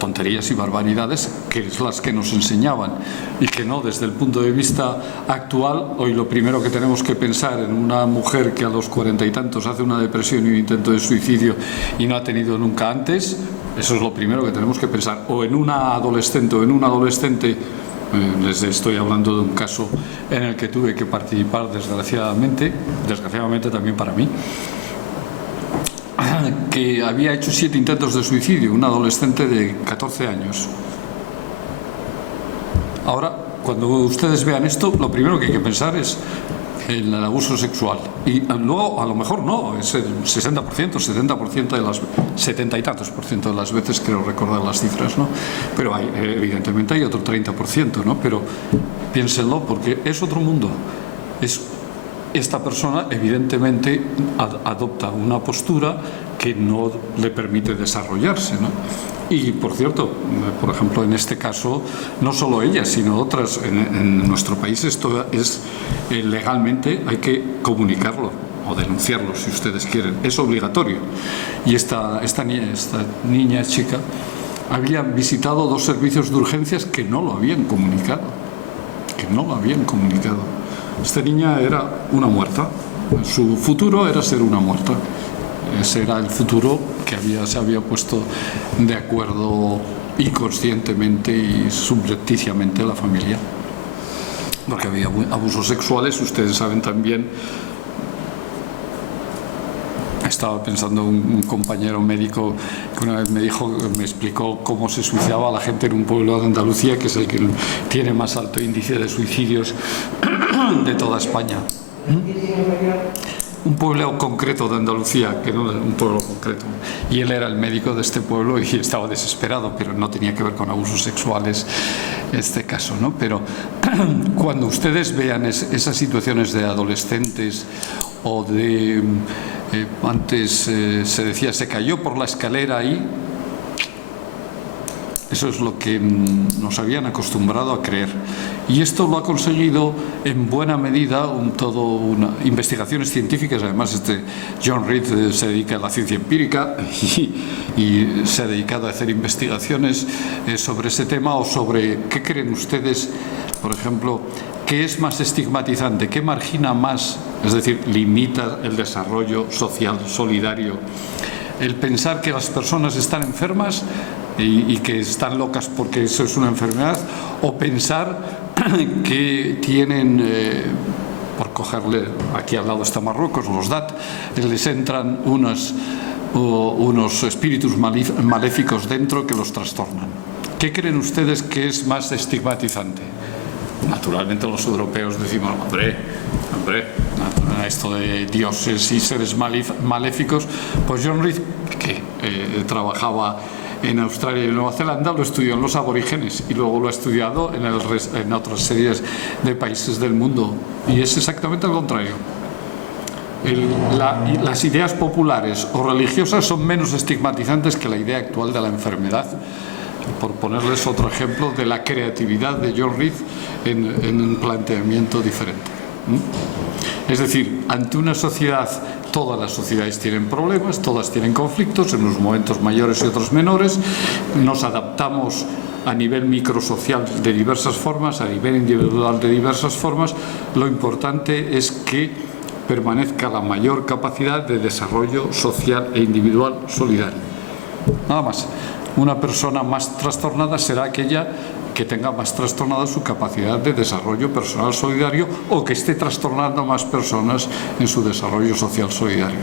tonterías y barbaridades, que es las que nos enseñaban, y que no, desde el punto de vista actual, hoy lo primero que tenemos que pensar en una mujer que a los 40 y tantos hace una depresión y un intento de suicidio y no ha tenido nunca antes, eso es lo primero que tenemos que pensar, o en una adolescente o en un adolescente. Les estoy hablando de un caso en el que tuve que participar desgraciadamente también para mí, que había hecho 7 intentos de suicidio, un adolescente de 14 años. Ahora, cuando ustedes vean esto, lo primero que hay que pensar es en el abuso sexual. Y luego, a lo mejor no, es el 60%, 70% de las 70 y tantos por ciento de las veces, creo recordar las cifras, ¿no? Pero evidentemente hay otro 30%, ¿no? Pero piénsenlo, porque es otro mundo. Esta persona evidentemente adopta una postura que no le permite desarrollarse, ¿no? Y por cierto, por ejemplo, en este caso, no solo ella, sino otras, en nuestro país esto es legalmente hay que comunicarlo o denunciarlo si ustedes quieren, es obligatorio. Y esta niña chica había visitado 2 servicios de urgencias que no lo habían comunicado, Esta niña era una muerta, su futuro era ser una muerta. Ese era el futuro que se había puesto de acuerdo inconscientemente y subrepticiamente la familia. Porque había abusos sexuales, ustedes saben también. Estaba pensando un compañero médico que una vez me explicó cómo se suicidaba la gente en un pueblo de Andalucía, que es el que tiene más alto índice de suicidios de toda España. Un pueblo concreto de Andalucía, que no un pueblo concreto. Y él era el médico de este pueblo y estaba desesperado, pero no tenía que ver con abusos sexuales este caso, ¿no? Pero cuando ustedes vean esas situaciones de adolescentes o de... antes se decía, se cayó por la escalera ahí. Eso es lo que nos habían acostumbrado a creer. Y esto lo ha conseguido en buena medida investigaciones científicas. Además, John Reed se dedica a la ciencia empírica y se ha dedicado a hacer investigaciones sobre ese tema o sobre qué creen ustedes, por ejemplo, qué es más estigmatizante, qué margina más, es decir, limita el desarrollo social, solidario. El pensar que las personas están enfermas y que están locas porque eso es una enfermedad, o pensar que tienen, por cogerle, aquí al lado está Marruecos, los DAT, les entran unos espíritus maléficos dentro que los trastornan. ¿Qué creen ustedes que es más estigmatizante? Naturalmente los europeos decimos, hombre, esto de dioses y seres maléficos. Pues John Reed, que trabajaba en Australia y en Nueva Zelanda, lo estudió en los aborígenes y luego lo ha estudiado en otras series de países del mundo. Y es exactamente al contrario. Las ideas populares o religiosas son menos estigmatizantes que la idea actual de la enfermedad. Por ponerles otro ejemplo de la creatividad de John Reed en un planteamiento diferente. Es decir, ante una sociedad, todas las sociedades tienen problemas, todas tienen conflictos, en unos momentos mayores y otros menores, nos adaptamos a nivel microsocial de diversas formas, a nivel individual de diversas formas. Lo importante es que permanezca la mayor capacidad de desarrollo social e individual solidario. Nada más. Una persona más trastornada será aquella que tenga más trastornada su capacidad de desarrollo personal solidario o que esté trastornando a más personas en su desarrollo social solidario.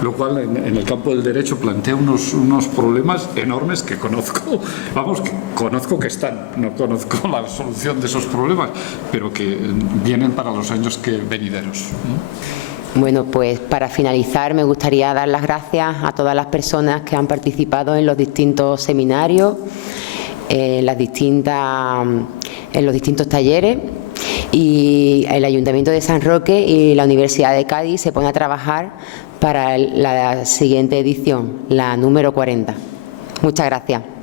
Lo cual en el campo del derecho plantea unos problemas enormes que conozco, vamos, que conozco que están, no conozco la solución de esos problemas, pero que vienen para los años venideros. Bueno, pues para finalizar me gustaría dar las gracias a todas las personas que han participado en los distintos seminarios, en los distintos talleres, y el Ayuntamiento de San Roque y la Universidad de Cádiz se pone a trabajar para la siguiente edición, la número 40. Muchas gracias.